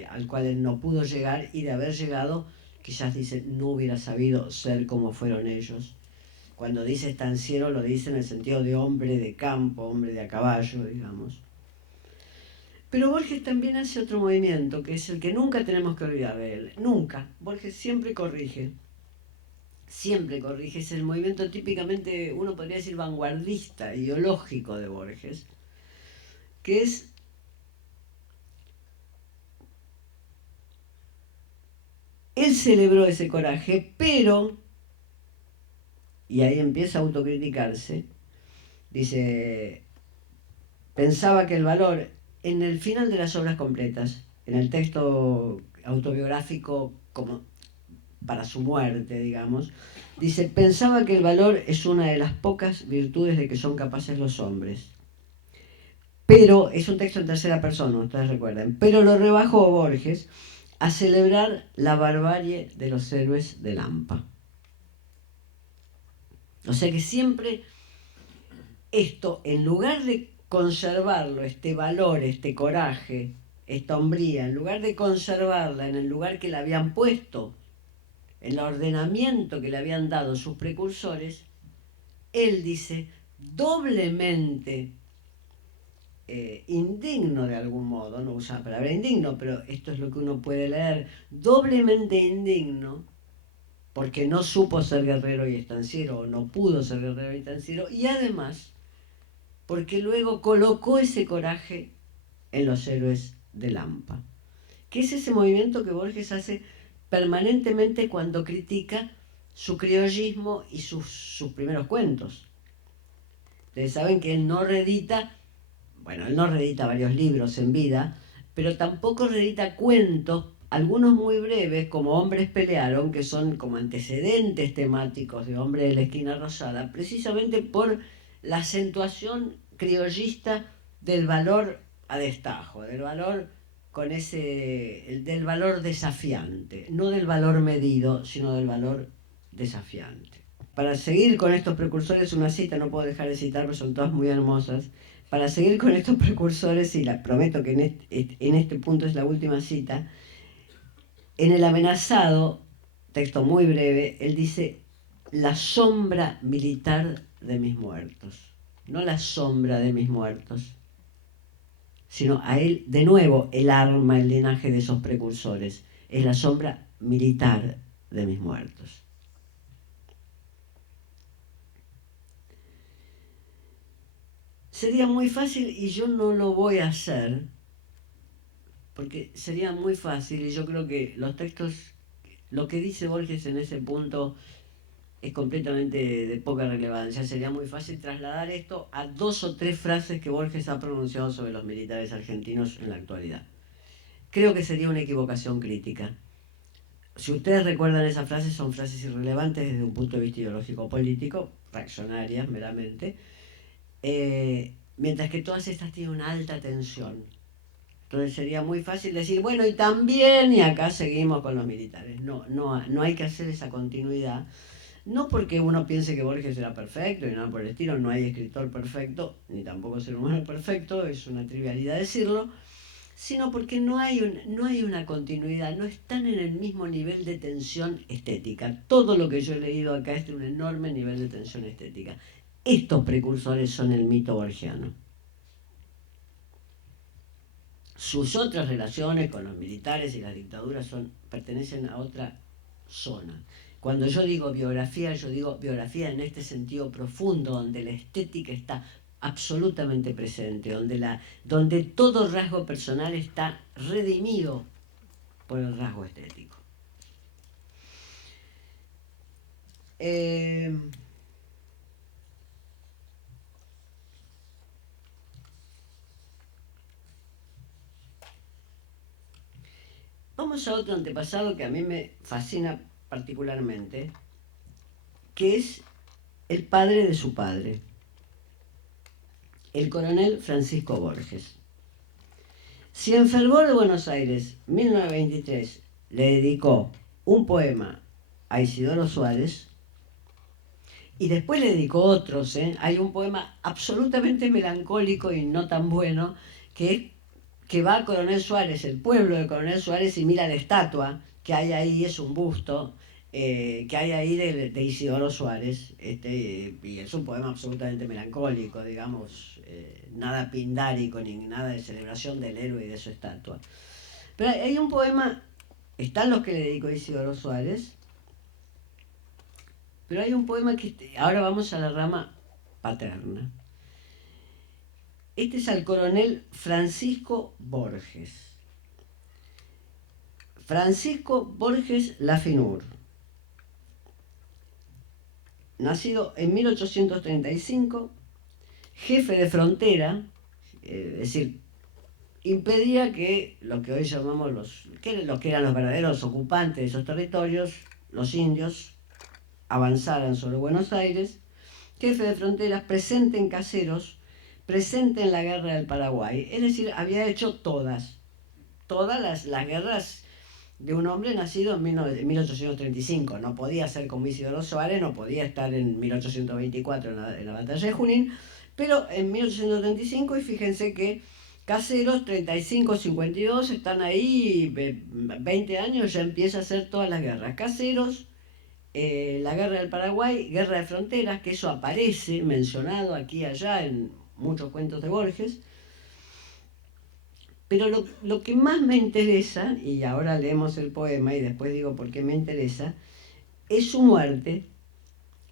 al cual él no pudo llegar, y de haber llegado, quizás dice, no hubiera sabido ser como fueron ellos. Cuando dice estanciero lo dice en el sentido de hombre de campo, hombre de a caballo, digamos. Pero Borges también hace otro movimiento, que es el que nunca tenemos que olvidar de él. Nunca. Borges siempre corrige. Es el movimiento típicamente, uno podría decir, vanguardista, ideológico de Borges, que es Él celebró ese coraje, pero, y ahí empieza a autocriticarse, dice, pensaba que el valor, en el final de las obras completas, en el texto autobiográfico como para su muerte, digamos, dice, pensaba que el valor es una de las pocas virtudes de que son capaces los hombres. Pero, es un texto en tercera persona, ustedes recuerdan, pero lo rebajó Borges a celebrar la barbarie de los héroes de Lampa. O sea que siempre esto, en lugar de conservarlo, este valor, este coraje, esta hombría, en lugar de conservarla en el lugar que la habían puesto, en el ordenamiento que le habían dado sus precursores, él dice, doblemente indigno de algún modo, no usa la palabra indigno, pero esto es lo que uno puede leer, doblemente indigno, porque no supo ser guerrero y estanciero, o no pudo ser guerrero y estanciero, y además, porque luego colocó ese coraje en los héroes de Lampa, que es ese movimiento que Borges hace permanentemente cuando critica su criollismo y sus primeros cuentos. Ustedes saben que él no reedita varios libros en vida, pero tampoco reedita cuentos, algunos muy breves, como Hombres pelearon, que son como antecedentes temáticos de Hombre de la esquina rosada, precisamente por la acentuación criollista del valor a destajo, del valor del valor desafiante, no del valor medido, sino del valor desafiante. Para seguir con estos precursores, una cita, no puedo dejar de citar, pero son todas muy hermosas. Para seguir con estos precursores, y prometo que en este punto es la última cita, en El amenazado, texto muy breve, él dice, la sombra militar de mis muertos, no la sombra de mis muertos, sino a él, de nuevo, el arma, el linaje de esos precursores, es la sombra militar de mis muertos. Sería muy fácil, y yo no lo voy a hacer, porque sería muy fácil, y yo creo que los textos, lo que dice Borges en ese punto es completamente de poca relevancia. Sería muy fácil trasladar esto a 2 o 3 frases que Borges ha pronunciado sobre los militares argentinos en la actualidad. Creo que sería una equivocación crítica. Si ustedes recuerdan esas frases, son frases irrelevantes desde un punto de vista ideológico-político, reaccionarias meramente, mientras que todas estas tienen una alta tensión. Entonces sería muy fácil decir, bueno, y también, y acá seguimos con los militares. No hay que hacer esa continuidad. No porque uno piense que Borges era perfecto y nada por el estilo, no hay escritor perfecto, ni tampoco ser humano perfecto, es una trivialidad decirlo, sino porque no hay una continuidad, no están en el mismo nivel de tensión estética. Todo lo que yo he leído acá es de un enorme nivel de tensión estética. Estos precursores son el mito borgiano. Sus otras relaciones con los militares y las dictaduras pertenecen a otra zona. Cuando yo digo biografía en este sentido profundo, donde la estética está absolutamente presente, donde todo rasgo personal está redimido por el rasgo estético. Vamos a otro antepasado que a mí me fascina particularmente, que es el padre de su padre, el coronel Francisco Borges. Si en Fervor de Buenos Aires, 1923, le dedicó un poema a Isidoro Suárez, y después le dedicó otros, hay un poema absolutamente melancólico y no tan bueno, que va a Coronel Suárez, el pueblo de Coronel Suárez, y mira la estatua que hay ahí, es un busto, que hay ahí de Isidoro Suárez, y es un poema absolutamente melancólico, digamos, nada pindárico ni nada de celebración del héroe y de su estatua. Pero hay un poema, están los que le dedicó Isidoro Suárez, pero hay un poema que, ahora vamos a la rama paterna. Este es al coronel Francisco Borges. Francisco Borges Lafinur, nacido en 1835, jefe de frontera, es decir, impedía que lo que hoy llamamos los que eran los verdaderos ocupantes de esos territorios, los indios, avanzaran sobre Buenos Aires. Jefe de fronteras, presente en Caseros, presente en la guerra del Paraguay. Es decir, había hecho todas las guerras de un hombre nacido en 1835. No podía ser como Isidoro Suárez, no podía estar en 1824 en la batalla de Junín, pero en 1835, y fíjense que Caseros, 35, 52, están ahí, 20 años, ya empieza a hacer todas las guerras. Caseros, la guerra del Paraguay, guerra de fronteras, que eso aparece mencionado aquí y allá en muchos cuentos de Borges. Pero lo que más me interesa, y ahora leemos el poema y después digo por qué me interesa, es su muerte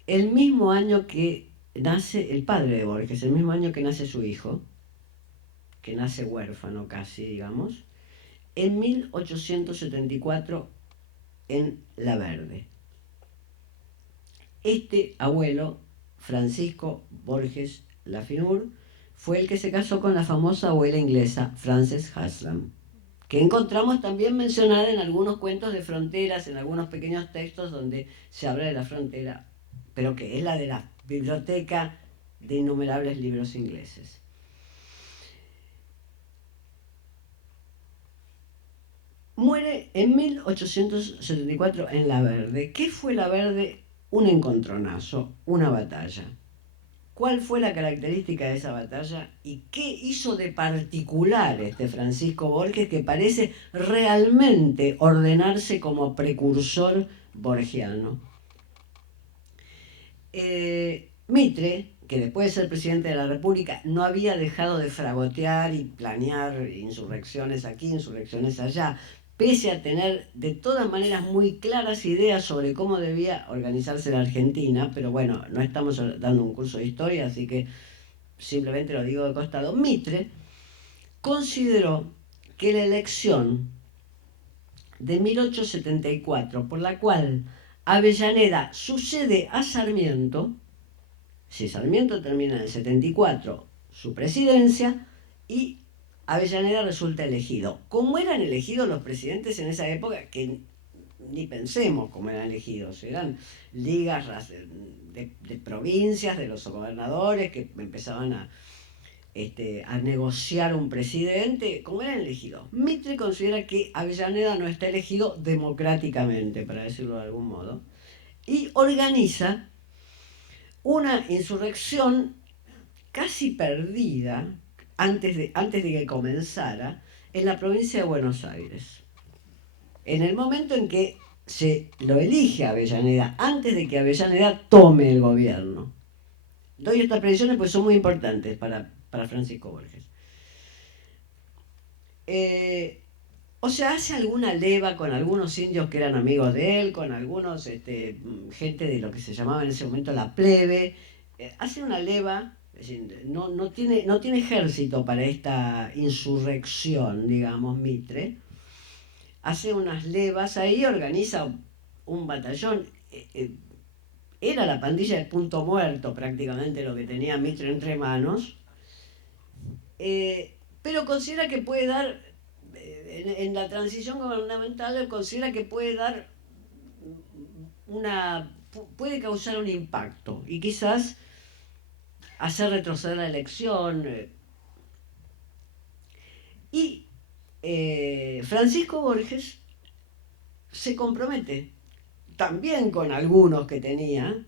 el mismo año que nace el padre de Borges, el mismo año que nace su hijo, que nace huérfano casi, digamos, en 1874 en La Verde. Este abuelo, Francisco Borges Lafinur, fue el que se casó con la famosa abuela inglesa Frances Haslam, que encontramos también mencionada en algunos cuentos de fronteras, en algunos pequeños textos donde se habla de la frontera, pero que es la de la biblioteca de innumerables libros ingleses. Muere en 1874 en La Verde. ¿Qué fue La Verde? Un encontronazo, una batalla. ¿Cuál fue la característica de esa batalla y qué hizo de particular este Francisco Borges, que parece realmente ordenarse como precursor borgiano? Mitre, que después de ser presidente de la República no había dejado de fragotear y planear insurrecciones aquí, insurrecciones allá, pese a tener de todas maneras muy claras ideas sobre cómo debía organizarse la Argentina, pero bueno, no estamos dando un curso de historia, así que simplemente lo digo de costado. Mitre consideró que la elección de 1874, por la cual Avellaneda sucede a Sarmiento, si Sarmiento termina en el 74 su presidencia, y Avellaneda resulta elegido. ¿Cómo eran elegidos los presidentes en esa época? Que ni pensemos cómo eran elegidos. Eran ligas de provincias, de los gobernadores que empezaban a negociar un presidente. ¿Cómo eran elegidos? Mitre considera que Avellaneda no está elegido democráticamente, para decirlo de algún modo, y organiza una insurrección casi perdida antes de que comenzara en la provincia de Buenos Aires. En el momento en que se lo elige a Avellaneda, antes de que Avellaneda tome el gobierno. Doy estas precisiones porque son muy importantes para Francisco Borges. O sea, hace alguna leva con algunos indios que eran amigos de él, con algunos gente de lo que se llamaba en ese momento la plebe. Hace una leva, es decir, no tiene ejército para esta insurrección, digamos, Mitre. Hace unas levas ahí, organiza un batallón. Era la pandilla de Punto Muerto prácticamente lo que tenía Mitre entre manos. Pero considera que puede dar, en la transición gubernamental, considera que puede dar puede causar un impacto y quizás hacer retroceder la elección. Y Francisco Borges se compromete también con algunos que tenía,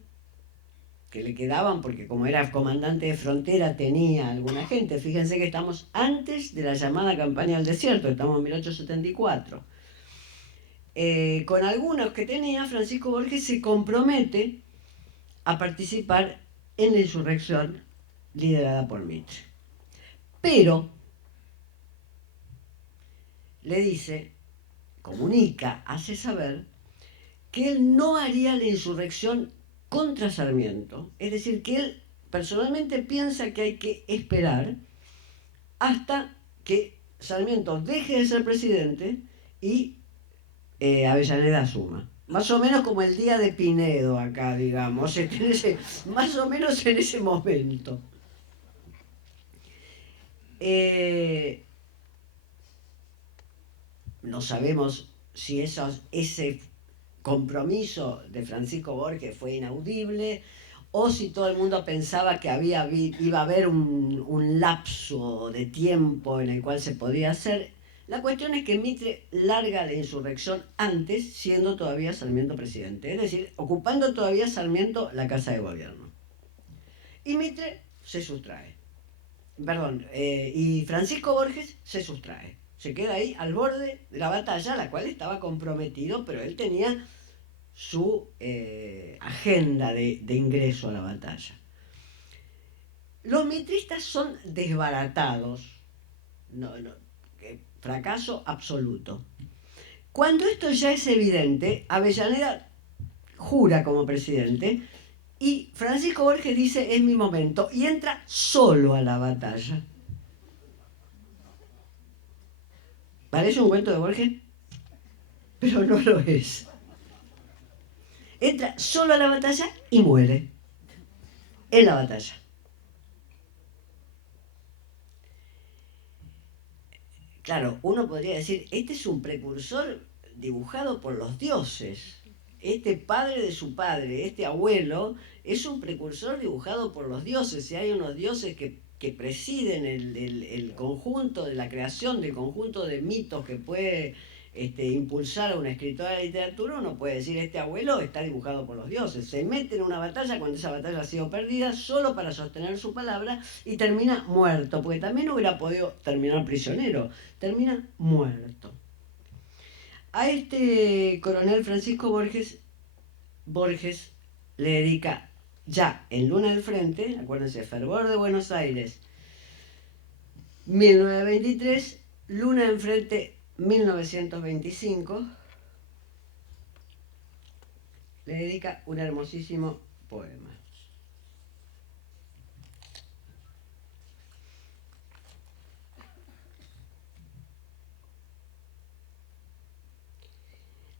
que le quedaban, porque como era comandante de frontera tenía alguna gente. Fíjense que estamos antes de la llamada campaña del desierto, estamos en 1874. Con algunos que tenía, Francisco Borges se compromete a participar en la insurrección liderada por Mitre. Pero le dice, comunica, hace saber que él no haría la insurrección contra Sarmiento. Es decir, que él personalmente piensa que hay que esperar hasta que Sarmiento deje de ser presidente y Avellaneda suma. Más o menos como el día de Pinedo acá, digamos, más o menos en ese momento. No sabemos si ese compromiso de Francisco Borges fue inaudible o si todo el mundo pensaba que iba a haber un lapso de tiempo en el cual se podía hacer. La cuestión es que Mitre larga la insurrección antes, siendo todavía Sarmiento presidente, es decir, ocupando todavía Sarmiento la Casa de Gobierno. Y Mitre se sustrae. Perdón, y Francisco Borges se sustrae. Se queda ahí al borde de la batalla, la cual estaba comprometido, pero él tenía su agenda de ingreso a la batalla. Los mitristas son desbaratados. Fracaso absoluto. Cuando esto ya es evidente, Avellaneda jura como presidente y Francisco Borges dice: es mi momento, y entra solo a la batalla. ¿Parece un cuento de Borges? Pero no lo es. Entra solo a la batalla y muere en la batalla. Claro, uno podría decir, este es un precursor dibujado por los dioses. Este padre de su padre, este abuelo, es un precursor dibujado por los dioses. Si hay unos dioses que presiden el conjunto de la creación, del conjunto de mitos que puede impulsar a un escritor de literatura, uno puede decir, este abuelo está dibujado por los dioses. Se mete en una batalla cuando esa batalla ha sido perdida solo para sostener su palabra y termina muerto, porque también hubiera podido terminar prisionero. Termina muerto. A este coronel Francisco Borges le dedica ya en Luna del Frente, acuérdense, Fervor de Buenos Aires, 1923, Luna del Frente, 1925, le dedica un hermosísimo poema.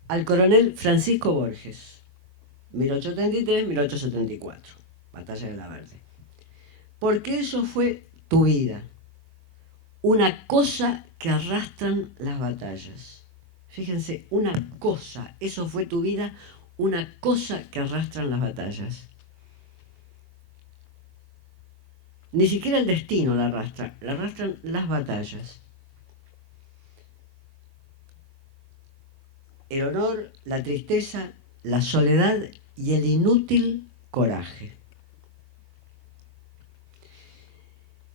Al coronel Francisco Borges, 1833-1874, Batalla de la Verde. Porque eso fue tu vida, una cosa que arrastran las batallas. Fíjense, una cosa, eso fue tu vida, una cosa que arrastran las batallas. Ni siquiera el destino la arrastran las batallas. El honor, la tristeza, la soledad y el inútil coraje.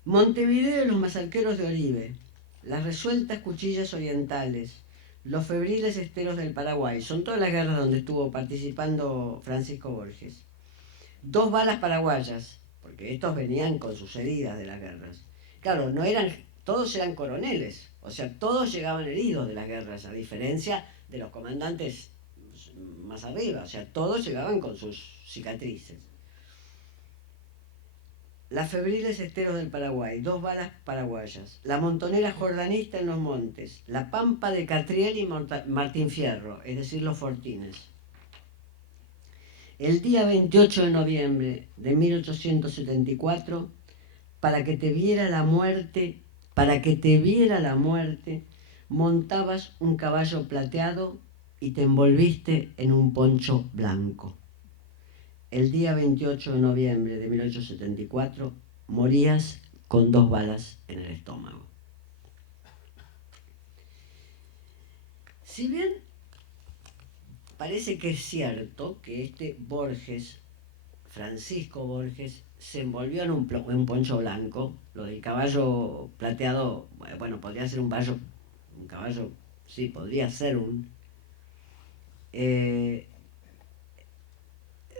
Montevideo y los mazalqueros de Oribe, las resueltas cuchillas orientales, los febriles esteros del Paraguay, son todas las guerras donde estuvo participando Francisco Borges. 2 balas paraguayas, porque estos venían con sus heridas de las guerras. Claro, todos eran coroneles, o sea, todos llegaban heridos de las guerras, a diferencia de los comandantes más arriba, o sea, todos llegaban con sus cicatrices. Las febriles esteros del Paraguay, 2 balas paraguayas, la montonera jordanista en los montes, la pampa de Catriel y Martín Fierro, es decir, los fortines. El día 28 de noviembre de 1874, para que te viera la muerte, montabas un caballo plateado y te envolviste en un poncho blanco. El día 28 de noviembre de 1874 morías con 2 balas en el estómago. Si bien parece que es cierto que este Borges, Francisco Borges, se envolvió en un poncho blanco, lo del caballo plateado, bueno, podría ser un caballo, sí, podría ser un...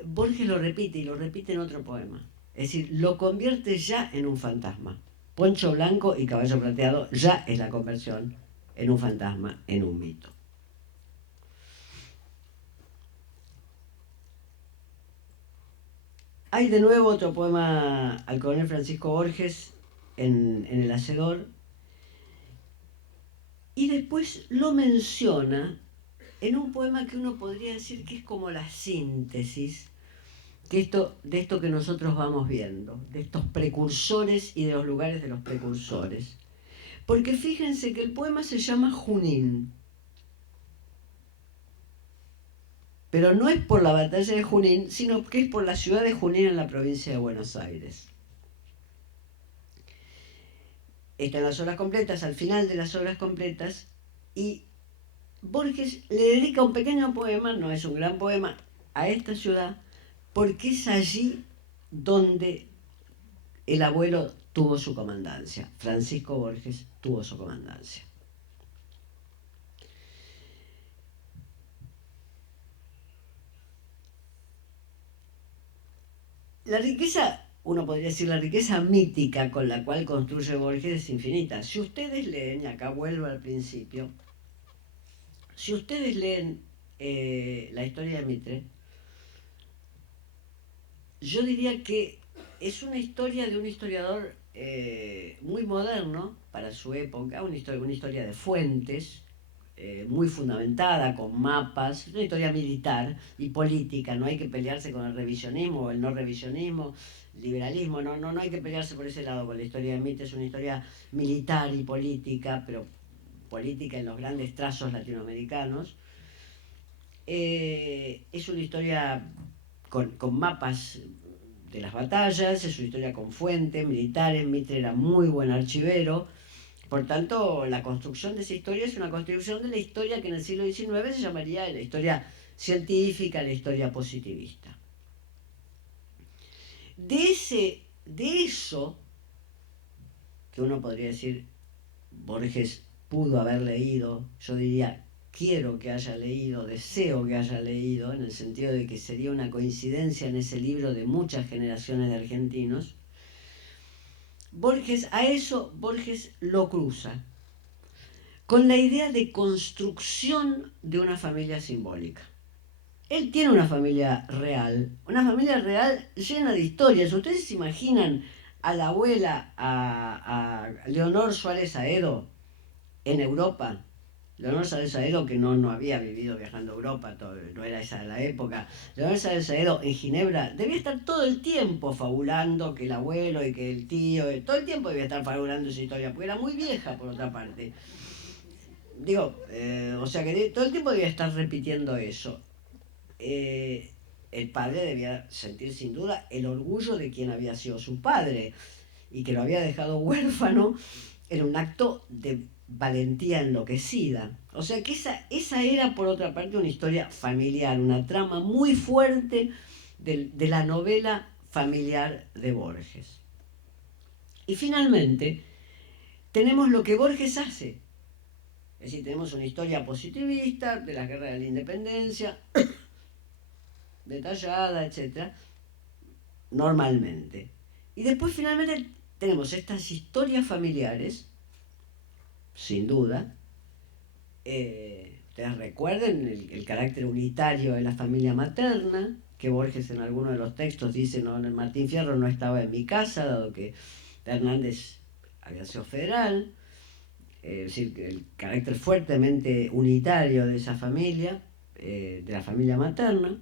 Borges lo repite, y lo repite en otro poema. Es decir, lo convierte ya en un fantasma. Poncho blanco y caballo plateado ya es la conversión en un fantasma, en un mito. Hay de nuevo otro poema al coronel Francisco Borges en El Hacedor, y después lo menciona en un poema que uno podría decir que es como la síntesis de esto que nosotros vamos viendo, de estos precursores y de los lugares de los precursores. Porque fíjense que el poema se llama Junín, pero no es por la batalla de Junín, sino que es por la ciudad de Junín en la provincia de Buenos Aires. Están las obras completas, al final de las obras completas, y Borges le dedica un pequeño poema, no es un gran poema, a esta ciudad, porque es allí donde el abuelo tuvo su comandancia. Francisco Borges tuvo su comandancia. La riqueza, uno podría decir, la riqueza mítica con la cual construye Borges es infinita. Si ustedes leen, y acá vuelvo al principio, si ustedes leen la historia de Mitre, yo diría que es una historia de un historiador muy moderno para su época, una historia de fuentes, muy fundamentada, con mapas, una historia militar y política. No hay que pelearse con el revisionismo o el no revisionismo, liberalismo, no hay que pelearse por ese lado con la historia de Mitre. Es una historia militar y política, pero política en los grandes trazos latinoamericanos. Es una historia con mapas de las batallas, es una historia con fuentes militares. Mitre era muy buen archivero. Por tanto, la construcción de esa historia es una construcción de la historia que en el siglo XIX se llamaría la historia científica, la historia positivista. De eso, que uno podría decir, Borges pudo haber leído, yo diría, quiero que haya leído, deseo que haya leído, en el sentido de que sería una coincidencia en ese libro de muchas generaciones de argentinos. Borges lo cruza con la idea de construcción de una familia simbólica. Él tiene una familia real llena de historias. ¿Ustedes se imaginan a la abuela, a Leonor Suárez Aedo en Europa? Leonor Suárez Aedo, que no había vivido viajando a Europa, no era esa la época. Leonor Suárez Aedo en Ginebra debía estar todo el tiempo fabulando que el abuelo y que el tío, todo el tiempo debía estar fabulando esa historia, porque era muy vieja por otra parte. O sea que todo el tiempo debía estar repitiendo eso. El padre debía sentir sin duda el orgullo de quien había sido su padre y que lo había dejado huérfano. Era un acto de valentía enloquecida. O sea que esa era, por otra parte, una historia familiar, una trama muy fuerte de la novela familiar de Borges. Y finalmente, tenemos lo que Borges hace. Es decir, tenemos una historia positivista de la guerra de la independencia, detallada, etc., normalmente. Y después finalmente tenemos estas historias familiares, sin duda. Ustedes recuerden el carácter unitario de la familia materna, que Borges en alguno de los textos dice, no, el Martín Fierro no estaba en mi casa, dado que Hernández había sido federal. Es decir, el carácter fuertemente unitario de esa familia, de la familia materna.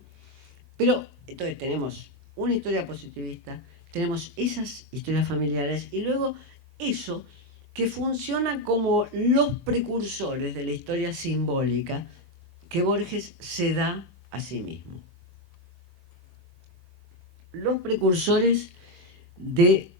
Pero entonces tenemos una historia positivista, tenemos esas historias familiares y luego eso que funciona como los precursores de la historia simbólica que Borges se da a sí mismo. Los precursores de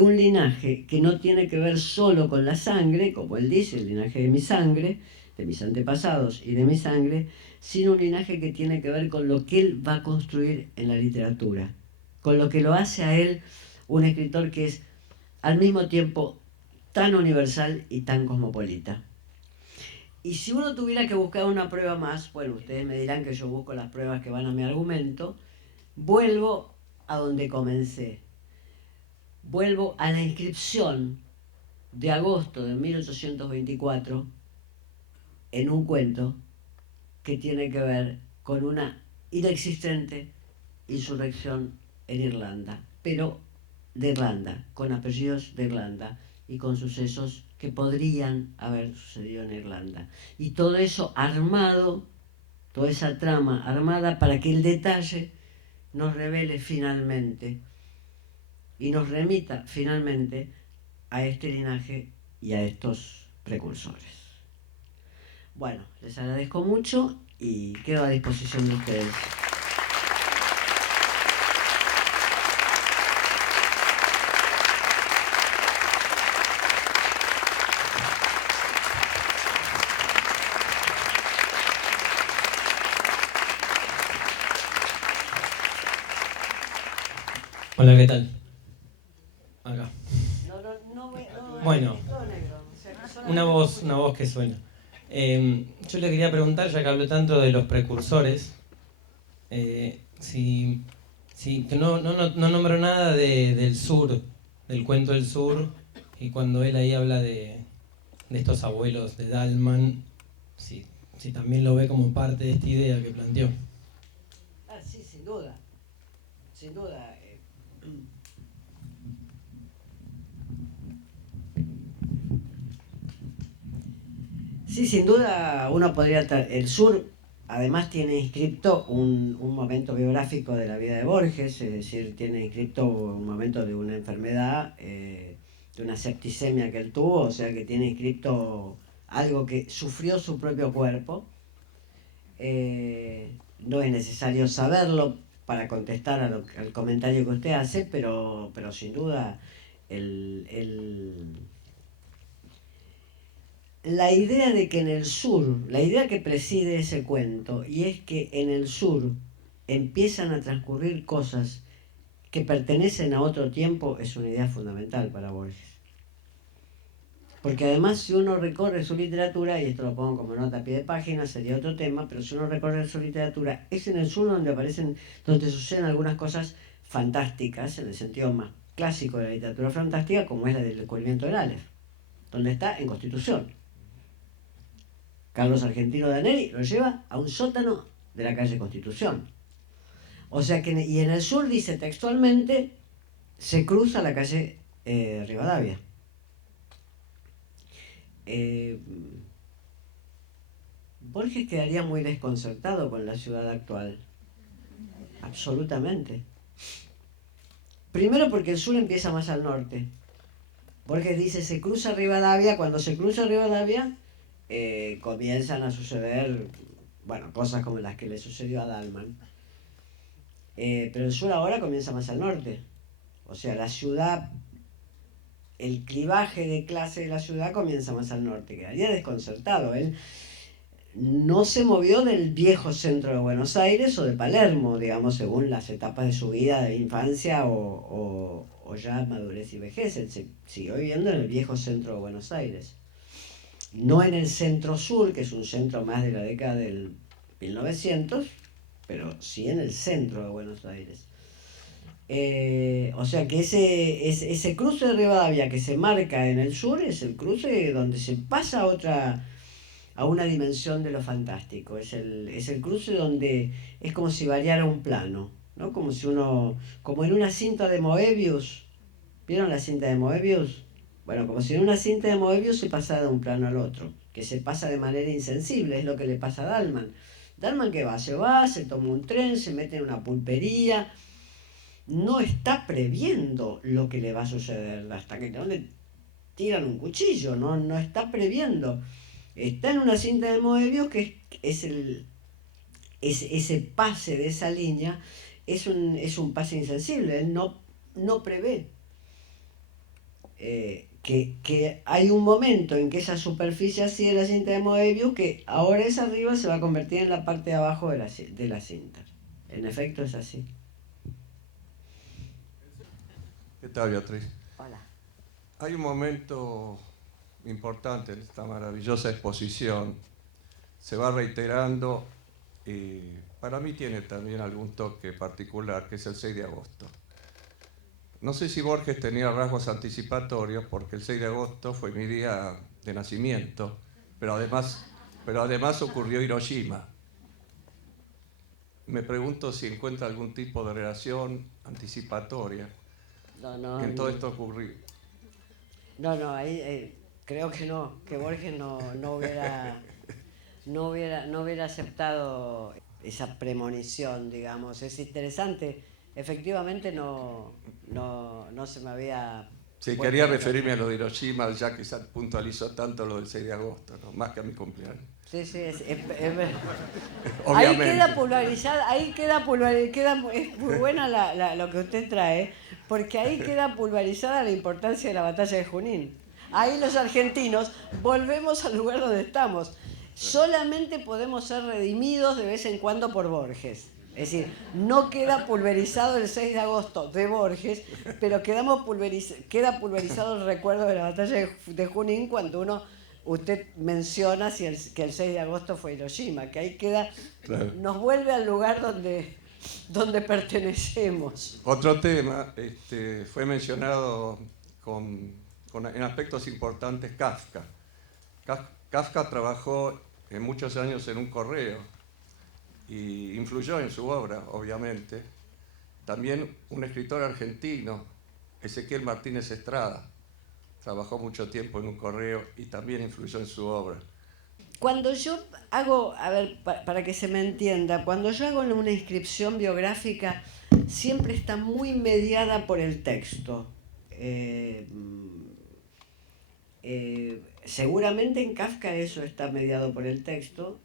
un linaje que no tiene que ver solo con la sangre, como él dice, el linaje de mi sangre, de mis antepasados y de mi sangre, sino un linaje que tiene que ver con lo que él va a construir en la literatura, con lo que lo hace a él un escritor que es al mismo tiempo tan universal y tan cosmopolita. Y si uno tuviera que buscar una prueba más, bueno, ustedes me dirán que yo busco las pruebas que van a mi argumento, vuelvo a donde comencé. Vuelvo a la inscripción de agosto de 1824 en un cuento que tiene que ver con una inexistente insurrección en Irlanda, pero de Irlanda, con apellidos de Irlanda, y con sucesos que podrían haber sucedido en Irlanda. Y todo eso armado, toda esa trama armada para que el detalle nos revele finalmente y nos remita finalmente a este linaje y a estos precursores. Bueno, les agradezco mucho y quedo a disposición de ustedes. Hola, ¿qué tal? Acá. No, bueno, es todo negro, o sea, que una voz que suena. Yo le quería preguntar, ya que habló tanto de los precursores, si que no nombró nada del sur, del cuento del sur, y cuando él ahí habla de estos abuelos de Dalman, si también lo ve como parte de esta idea que planteó. Sí, sin duda. Sin duda. Sí, sin duda uno podría... El sur además tiene inscripto un momento biográfico de la vida de Borges, es decir, tiene inscripto un momento de una enfermedad, de una septicemia que él tuvo, o sea que tiene inscripto algo que sufrió su propio cuerpo. No es necesario saberlo para contestar al comentario que usted hace, pero sin duda la idea de que en el sur, la idea que preside ese cuento, y es que en el sur empiezan a transcurrir cosas que pertenecen a otro tiempo, es una idea fundamental para Borges. Porque además, si uno recorre su literatura, y esto lo pongo como nota a pie de página, sería otro tema, pero si uno recorre su literatura, es en el sur donde suceden algunas cosas fantásticas, en el sentido más clásico de la literatura fantástica, como es la del descubrimiento del Aleph, donde está en Constitución. Carlos Argentino Daneri lo lleva a un sótano de la calle Constitución. O sea que, y en el sur dice textualmente, se cruza la calle Rivadavia. Borges quedaría muy desconcertado con la ciudad actual. Absolutamente. Primero porque el sur empieza más al norte. Borges dice, se cruza Rivadavia. Cuando se cruza Rivadavia, comienzan a suceder, bueno, cosas como las que le sucedió a Dalman. Pero el sur ahora comienza más al norte. O sea, la ciudad, el clivaje de clase de la ciudad comienza más al norte. Quedaría desconcertado. Él no se movió del viejo centro de Buenos Aires o de Palermo, digamos, según las etapas de su vida, de infancia o ya madurez y vejez. Él se siguió viviendo en el viejo centro de Buenos Aires. No en el centro sur, que es un centro más de la década del 1900, pero sí en el centro de Buenos Aires. O sea que ese cruce de Rivadavia que se marca en el sur es el cruce donde se pasa a una dimensión de lo fantástico. Es el cruce donde es como si variara un plano, ¿no? Como en una cinta de Moebius. ¿Vieron la cinta de Moebius? Bueno, como si en una cinta de Moebius se pasara de un plano al otro, que se pasa de manera insensible, es lo que le pasa a Dalman. Dalman que va, se toma un tren, se mete en una pulpería, no está previendo lo que le va a suceder hasta que no le tiran un cuchillo, no está previendo. Está en una cinta de Moebius que ese pase de esa línea es un pase insensible, él no prevé que hay un momento en que esa superficie así de la cinta de Moebius que ahora es arriba se va a convertir en la parte de abajo de la cinta. En efecto es así. ¿Qué tal, Beatriz? Hola. Hay un momento importante en esta maravillosa exposición. Se va reiterando y para mí tiene también algún toque particular, que es el 6 de agosto. No sé si Borges tenía rasgos anticipatorios, porque el 6 de agosto fue mi día de nacimiento, pero además ocurrió Hiroshima. Me pregunto si encuentra algún tipo de relación anticipatoria No, que en todo esto ocurrió. No, ahí creo que no, que Borges no hubiera aceptado esa premonición, digamos. Es interesante, efectivamente no se me había... Sí, quería referirme a lo de Hiroshima, ya que se puntualizó tanto lo del 6 de agosto, ¿no? Más que a mi cumpleaños. Sí, Obviamente. Ahí queda es muy buena lo que usted trae, porque ahí queda pulverizada la importancia de la batalla de Junín. Ahí los argentinos volvemos al lugar donde estamos. Solamente podemos ser redimidos de vez en cuando por Borges. Es decir, no queda pulverizado el 6 de agosto de Borges, pero queda pulverizado el recuerdo de la batalla de Junín cuando usted menciona que el 6 de agosto fue Hiroshima, que ahí queda, claro. Nos vuelve al lugar donde pertenecemos. Otro tema, fue mencionado en aspectos importantes Kafka. Kafka trabajó muchos años en un correo y influyó en su obra, obviamente. También un escritor argentino, Ezequiel Martínez Estrada, trabajó mucho tiempo en un correo y también influyó en su obra. Cuando yo hago, a ver, para que se me entienda, cuando yo hago una inscripción biográfica, siempre está muy mediada por el texto. Seguramente en Kafka eso está mediado por el texto,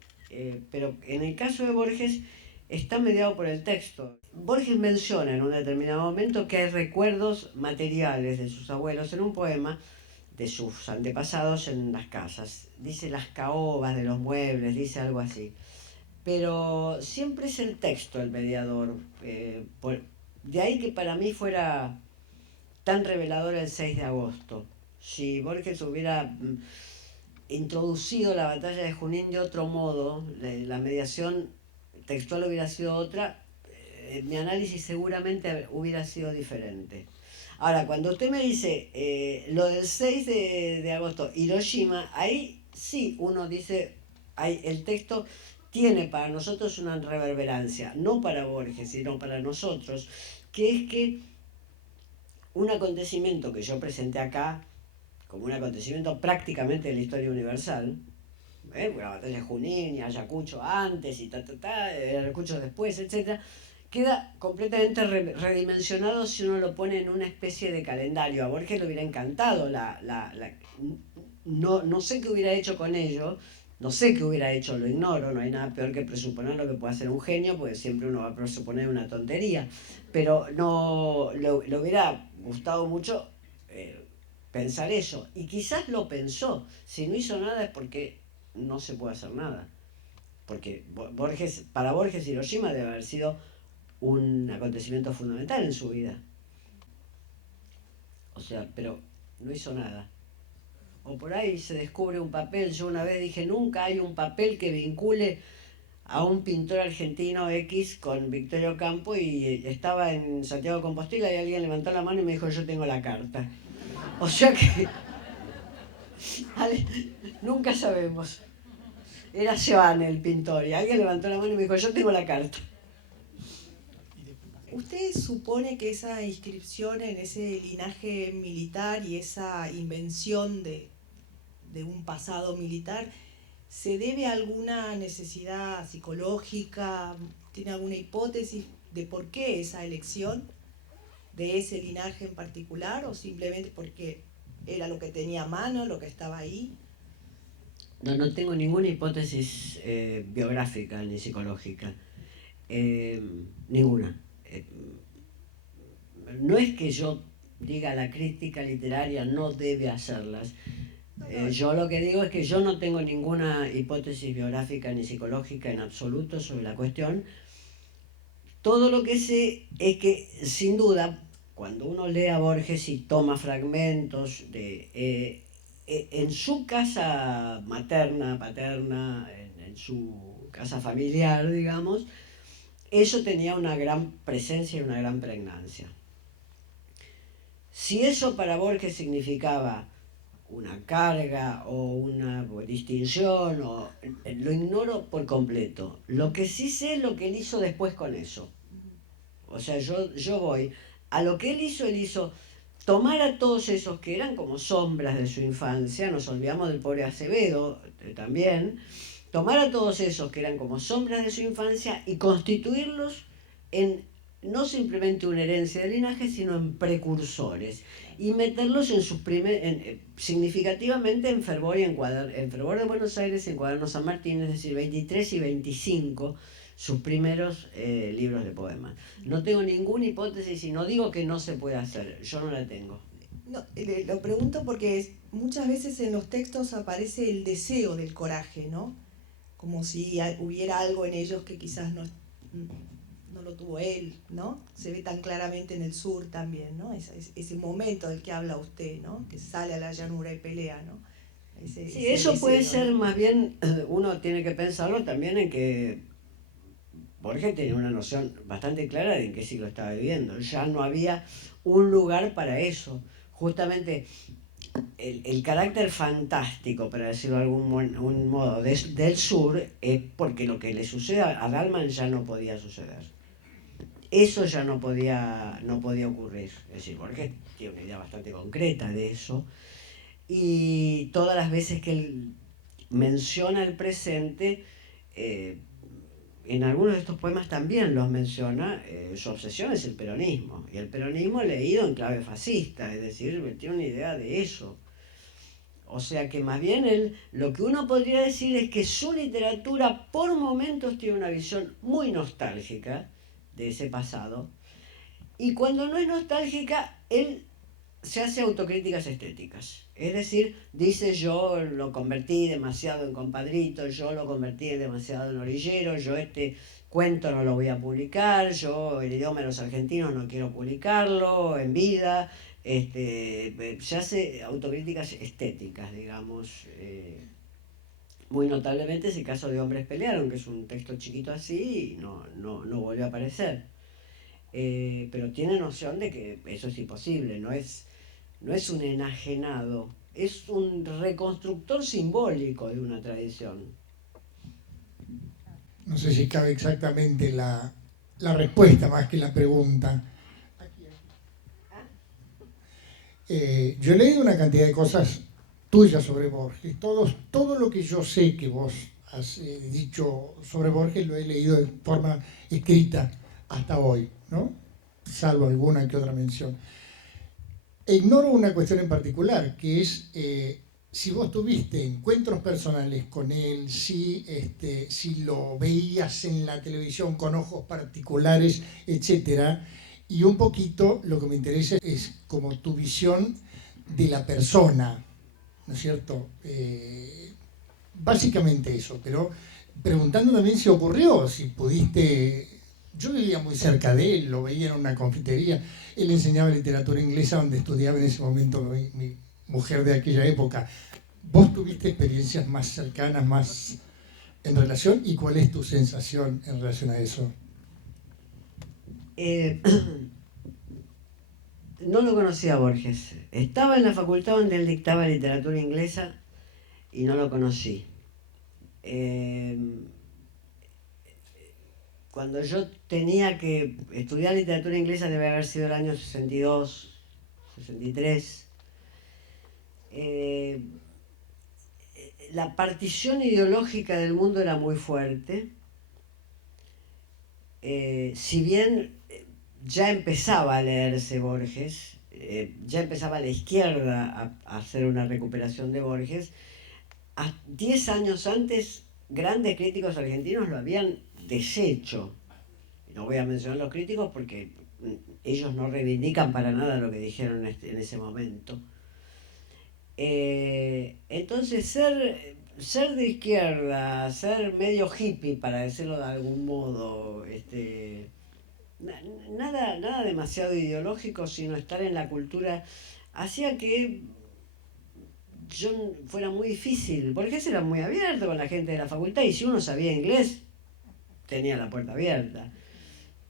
pero en el caso de Borges está mediado por el texto. Borges menciona en un determinado momento que hay recuerdos materiales de sus abuelos en un poema de sus antepasados en las casas. Dice las caobas de los muebles, dice algo así. Pero siempre es el texto el mediador. De ahí que para mí fuera tan revelador el 6 de agosto. Si Borges hubiera introducido la batalla de Junín de otro modo, la mediación textual hubiera sido otra, mi análisis seguramente hubiera sido diferente. Ahora, cuando usted me dice lo del 6 de agosto, Hiroshima, ahí sí uno dice, el texto tiene para nosotros una reverberancia, no para Borges, sino para nosotros, que es que un acontecimiento que yo presenté acá, como un acontecimiento prácticamente de la historia universal, la batalla de Junín, y Ayacucho antes, y Ayacucho después, etc., queda completamente redimensionado si uno lo pone en una especie de calendario. A Borges le hubiera encantado, no sé qué hubiera hecho con ello, no sé qué hubiera hecho, lo ignoro, no hay nada peor que presuponer lo que puede hacer un genio, porque siempre uno va a presuponer una tontería, pero no le hubiera gustado mucho pensar eso, y quizás lo pensó. Si no hizo nada es porque no se puede hacer nada, porque para Borges Hiroshima debe haber sido un acontecimiento fundamental en su vida. O sea, pero no hizo nada. O por ahí se descubre un papel. Yo una vez dije, nunca hay un papel que vincule a un pintor argentino X con Victorio Campo, y estaba en Santiago de Compostela y alguien levantó la mano y me dijo, yo tengo la carta. O sea que nunca sabemos. Era Sebane el pintor y alguien levantó la mano y me dijo, yo tengo la carta. ¿Usted supone que esa inscripción en ese linaje militar y esa invención de un pasado militar se debe a alguna necesidad psicológica? ¿Tiene alguna hipótesis de por qué esa elección de ese linaje en particular, o simplemente porque era lo que tenía a mano, lo que estaba ahí? No tengo ninguna hipótesis biográfica ni psicológica. Ninguna. No es que yo diga la crítica literaria no debe hacerlas. Yo lo que digo es que yo no tengo ninguna hipótesis biográfica ni psicológica en absoluto sobre la cuestión. Todo lo que sé es que, sin duda, cuando uno lee a Borges y toma fragmentos en su casa materna, paterna, en su casa familiar, digamos, eso tenía una gran presencia y una gran pregnancia. Si eso para Borges significaba una carga o una distinción, lo ignoro por completo. Lo que sí sé es lo que él hizo después con eso. O sea, yo voy a lo que él hizo tomar a todos esos que eran como sombras de su infancia, nos olvidamos del pobre Acevedo también, tomar a todos esos que eran como sombras de su infancia y constituirlos en no simplemente una herencia de linaje, sino en precursores, y meterlos en sus significativamente en Fervor y en Fervor de Buenos Aires, en Cuaderno San Martín, es decir, 23 y 25, sus primeros libros de poemas. No tengo ninguna hipótesis y no digo que no se pueda hacer, yo no la tengo. No, lo pregunto porque muchas veces en los textos aparece el deseo del coraje, ¿no? Como si hubiera algo en ellos que quizás no lo tuvo él, ¿no? Se ve tan claramente en el sur también, ¿no? Ese momento del que habla usted, ¿no? Que sale a la llanura y pelea, ¿no? Sí, eso puede ser, ¿no? Más bien, uno tiene que pensarlo también en que Borges tenía una noción bastante clara de en qué siglo estaba viviendo. Ya no había un lugar para eso. Justamente el carácter fantástico, para decirlo de algún modo, del sur es porque lo que le sucede a Dalman ya no podía suceder. Eso ya no podía ocurrir. Es decir, Borges tiene una idea bastante concreta de eso. Y todas las veces que él menciona el presente, en algunos de estos poemas también los menciona, su obsesión es el peronismo. Y el peronismo leído en clave fascista, es decir, tiene una idea de eso. O sea que más bien lo que uno podría decir es que su literatura por momentos tiene una visión muy nostálgica de ese pasado, y cuando no es nostálgica, él se hace autocríticas estéticas. Es decir, dice: yo lo convertí demasiado en compadrito, yo lo convertí demasiado en orillero, yo este cuento no lo voy a publicar, yo el idioma de los argentinos no quiero publicarlo en vida. Se hace autocríticas estéticas, digamos. Muy notablemente es el caso de Hombres Pelearon, que es un texto chiquito así y no volvió a aparecer. Pero tiene noción de que eso es imposible, no es un enajenado, es un reconstructor simbólico de una tradición. No sé si cabe exactamente la respuesta más que la pregunta. Yo he leído una cantidad de cosas tuyas sobre Borges. Todo lo que yo sé que vos has dicho sobre Borges lo he leído de forma escrita hasta hoy, ¿no? Salvo alguna que otra mención. Ignoro una cuestión en particular, que es si vos tuviste encuentros personales con él, si lo veías en la televisión con ojos particulares, etcétera. Y un poquito lo que me interesa es como tu visión de la persona, ¿no es cierto? Básicamente eso, pero preguntando también si ocurrió, si pudiste. Yo vivía muy cerca de él, lo veía en una confitería. Él enseñaba literatura inglesa donde estudiaba en ese momento mi mujer de aquella época. ¿Vos tuviste experiencias más cercanas, más en relación? ¿Y cuál es tu sensación en relación a eso? No lo conocía a Borges. Estaba en la facultad donde él dictaba literatura inglesa y no lo conocí. Cuando yo tenía que estudiar literatura inglesa debe haber sido el año 62, 63. La partición ideológica del mundo era muy fuerte. Si bien ya empezaba a leerse Borges, ya empezaba la izquierda a hacer una recuperación de Borges, 10 años antes grandes críticos argentinos lo habían deshecho. No voy a mencionar los críticos porque ellos no reivindican para nada lo que dijeron en ese momento. Entonces ser de izquierda, ser medio hippie, para decirlo de algún modo, nada demasiado ideológico, sino estar en la cultura, hacía que yo fuera muy difícil. Borges era muy abierto con la gente de la facultad y si uno sabía inglés tenía la puerta abierta,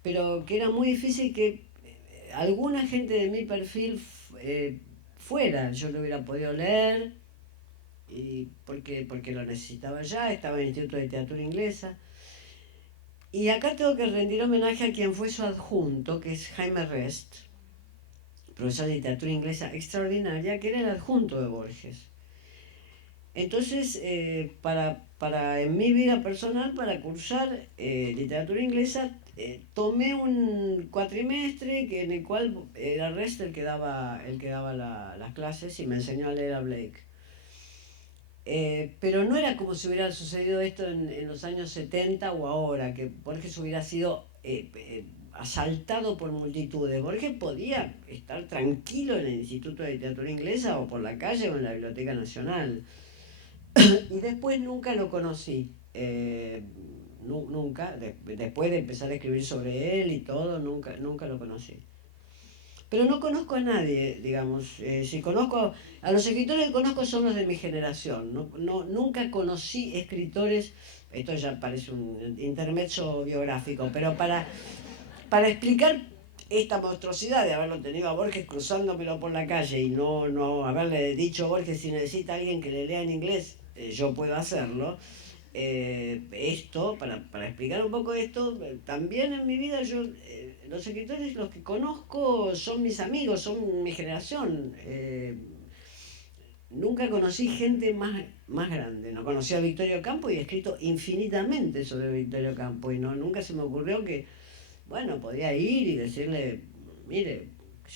pero que era muy difícil que alguna gente de mi perfil fuera. Yo lo hubiera podido leer y porque lo necesitaba ya, estaba en el Instituto de Literatura Inglesa. Y acá tengo que rendir homenaje a quien fue su adjunto, que es Jaime Rest, profesor de literatura inglesa extraordinaria, que era el adjunto de Borges. Entonces, en mi vida personal, para cursar literatura inglesa, tomé un cuatrimestre en el cual era Rest el que daba las clases y me enseñó a leer a Blake. Pero no era como si hubiera sucedido esto en los años 70 o ahora, que Borges hubiera sido asaltado por multitudes. Borges podía estar tranquilo en el Instituto de Literatura Inglesa o por la calle o en la Biblioteca Nacional. Y después nunca lo conocí. Nunca, después de empezar a escribir sobre él y todo, nunca lo conocí. Pero no conozco a nadie, digamos. Si conozco a los escritores que conozco son los de mi generación. Nunca conocí escritores, esto ya parece un intermezzo biográfico, pero para explicar esta monstruosidad de haberlo tenido a Borges cruzándomelo por la calle y no haberle dicho a Borges, si necesita alguien que le lea en inglés, yo puedo hacerlo. Para explicar un poco esto, también en mi vida los escritores, los que conozco, son mis amigos, son mi generación. Nunca conocí gente más grande. No conocí a Victorio Campo y he escrito infinitamente sobre Victorio Campo y nunca se me ocurrió que, bueno, podía ir y decirle, mire,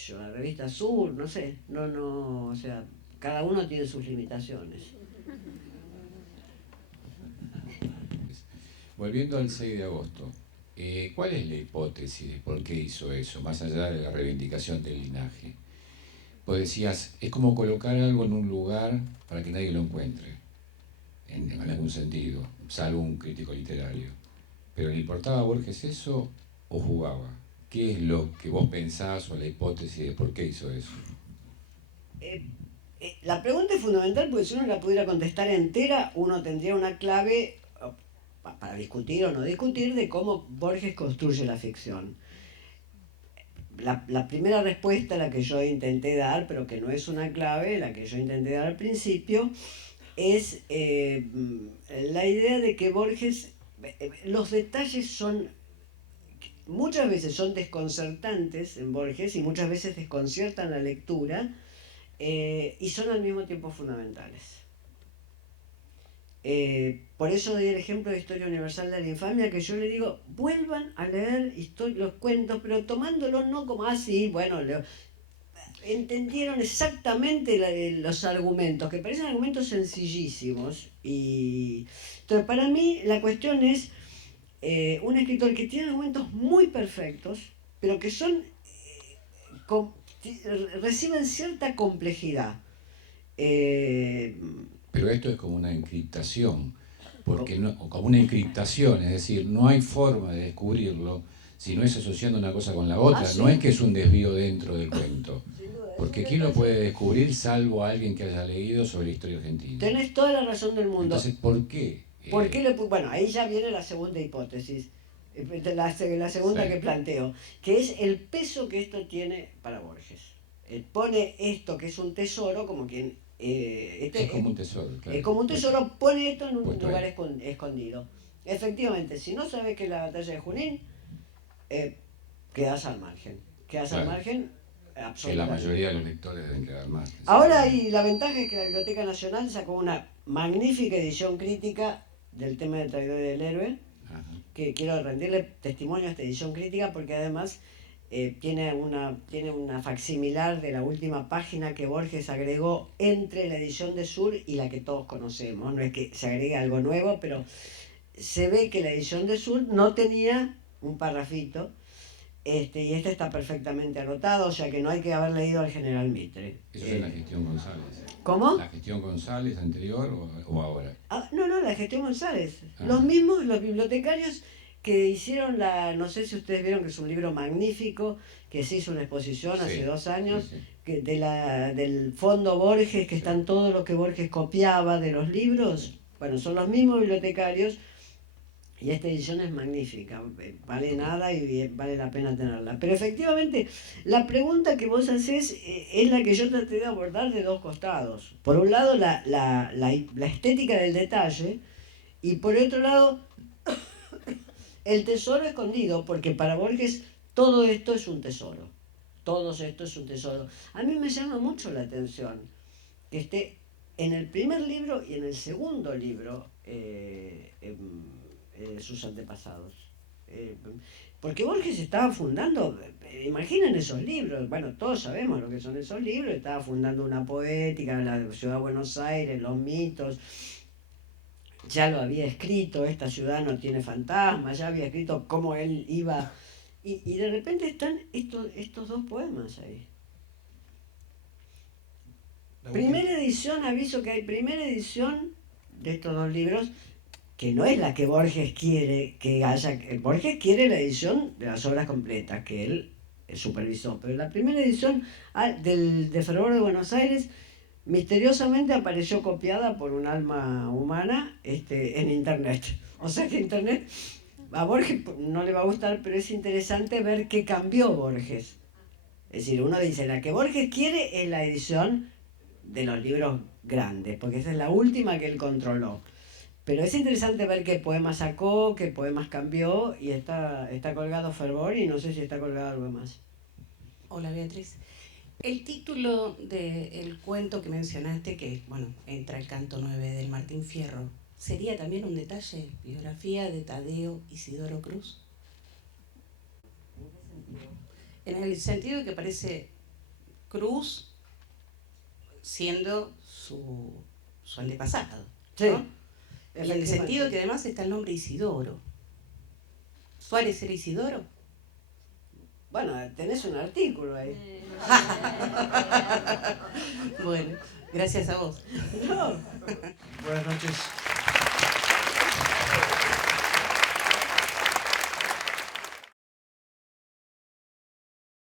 yo la revista Sur, no sé, o sea, cada uno tiene sus limitaciones. Volviendo al 6 de agosto, ¿cuál es la hipótesis de por qué hizo eso, más allá de la reivindicación del linaje? Pues decías, es como colocar algo en un lugar para que nadie lo encuentre, en algún sentido, salvo un crítico literario. ¿Pero le importaba a Borges eso o jugaba? ¿Qué es lo que vos pensás o la hipótesis de por qué hizo eso? La pregunta es fundamental porque si uno la pudiera contestar entera, uno tendría una clave para discutir o no discutir de cómo Borges construye la ficción. La primera respuesta, la que yo intenté dar, pero que no es una clave, la que yo intenté dar al principio, es la idea de que Borges, los detalles muchas veces son desconcertantes en Borges y muchas veces desconciertan la lectura y son al mismo tiempo fundamentales. Por eso doy el ejemplo de Historia Universal de la Infamia, que yo le digo, vuelvan a leer los cuentos, pero tomándolo no como así, bueno, entendieron exactamente los argumentos, que parecen argumentos sencillísimos. Entonces, para mí, la cuestión es un escritor que tiene argumentos muy perfectos, pero que reciben cierta complejidad. Pero esto es como una encriptación, como una encriptación, es decir, no hay forma de descubrirlo si no es asociando una cosa con la otra, ¿sí? No es que es un desvío dentro del cuento, porque ¿quién lo puede descubrir salvo alguien que haya leído sobre la historia argentina? Tenés toda la razón del mundo. Entonces, ¿por qué? Bueno, ahí ya viene la segunda hipótesis, la segunda Sí. que planteo, que es el peso que esto tiene para Borges. Pone esto, que es un tesoro, como quien... es como un tesoro, claro. Es como un tesoro, pone esto en un Puesto lugar ahí. escondido. Efectivamente, si no sabes que es la batalla de Junín, quedas al margen. Quedas al Claro. margen Que la absolutamente. mayoría de los lectores deben quedar más. Ahora, y la ventaja es que la Biblioteca Nacional sacó una magnífica edición crítica del tema del traidor y del héroe, Ajá. que quiero rendirle testimonio a esta edición crítica porque además tiene una facsimilar de la última página que Borges agregó entre la edición de Sur y la que todos conocemos. No es que se agregue algo nuevo, pero se ve que la edición de Sur no tenía un parrafito, y este está perfectamente anotado, o sea que no hay que haber leído al general Mitre. Eso es en la gestión González. ¿Cómo? ¿La gestión González anterior o ahora? No, la gestión González. Ah. Los mismos, los bibliotecarios que hicieron no sé si ustedes vieron que es un libro magnífico, que se hizo una exposición hace 2 años, sí. que del fondo Borges, que están todo lo que Borges copiaba de los libros. Bueno, son los mismos bibliotecarios y esta edición es magnífica, vale nada y vale la pena tenerla. Pero efectivamente, la pregunta que vos hacés es la que yo traté de abordar de dos costados. Por un lado, la estética del detalle, y por otro lado, el tesoro escondido, porque para Borges todo esto es un tesoro. todo esto es un tesoro. A mí me llama mucho la atención que esté en el primer libro y en el segundo libro sus antepasados. Porque Borges estaba fundando, imaginen esos libros, bueno, todos sabemos lo que son esos libros, estaba fundando una poética, la ciudad de Buenos Aires, los mitos, ya lo había escrito, esta ciudad no tiene fantasmas, ya había escrito cómo él iba, y de repente están estos dos poemas ahí. Primera edición, aviso que hay primera edición de estos dos libros, que no es la que Borges quiere que haya. Borges quiere la edición de las obras completas, que él supervisó, pero la primera edición de Fervor de Buenos Aires misteriosamente apareció copiada por un alma humana en internet. O sea que internet a Borges no le va a gustar, pero es interesante ver qué cambió Borges. Es decir, uno dice, la que Borges quiere es la edición de los libros grandes, porque esa es la última que él controló. Pero es interesante ver qué poemas sacó, qué poemas cambió, y está colgado Fervor y no sé si está colgado algo más. Hola Beatriz. El título del cuento que mencionaste, que bueno, entra el canto 9 del Martín Fierro, ¿sería también un detalle? Biografía de Tadeo Isidoro Cruz. En el sentido de que aparece Cruz siendo su antepasado, Sí. ¿no? Y en el sentido que además está el nombre Isidoro. ¿Suárez era Isidoro? Bueno, tenés un artículo ahí. Bueno, gracias a vos. No. Buenas noches.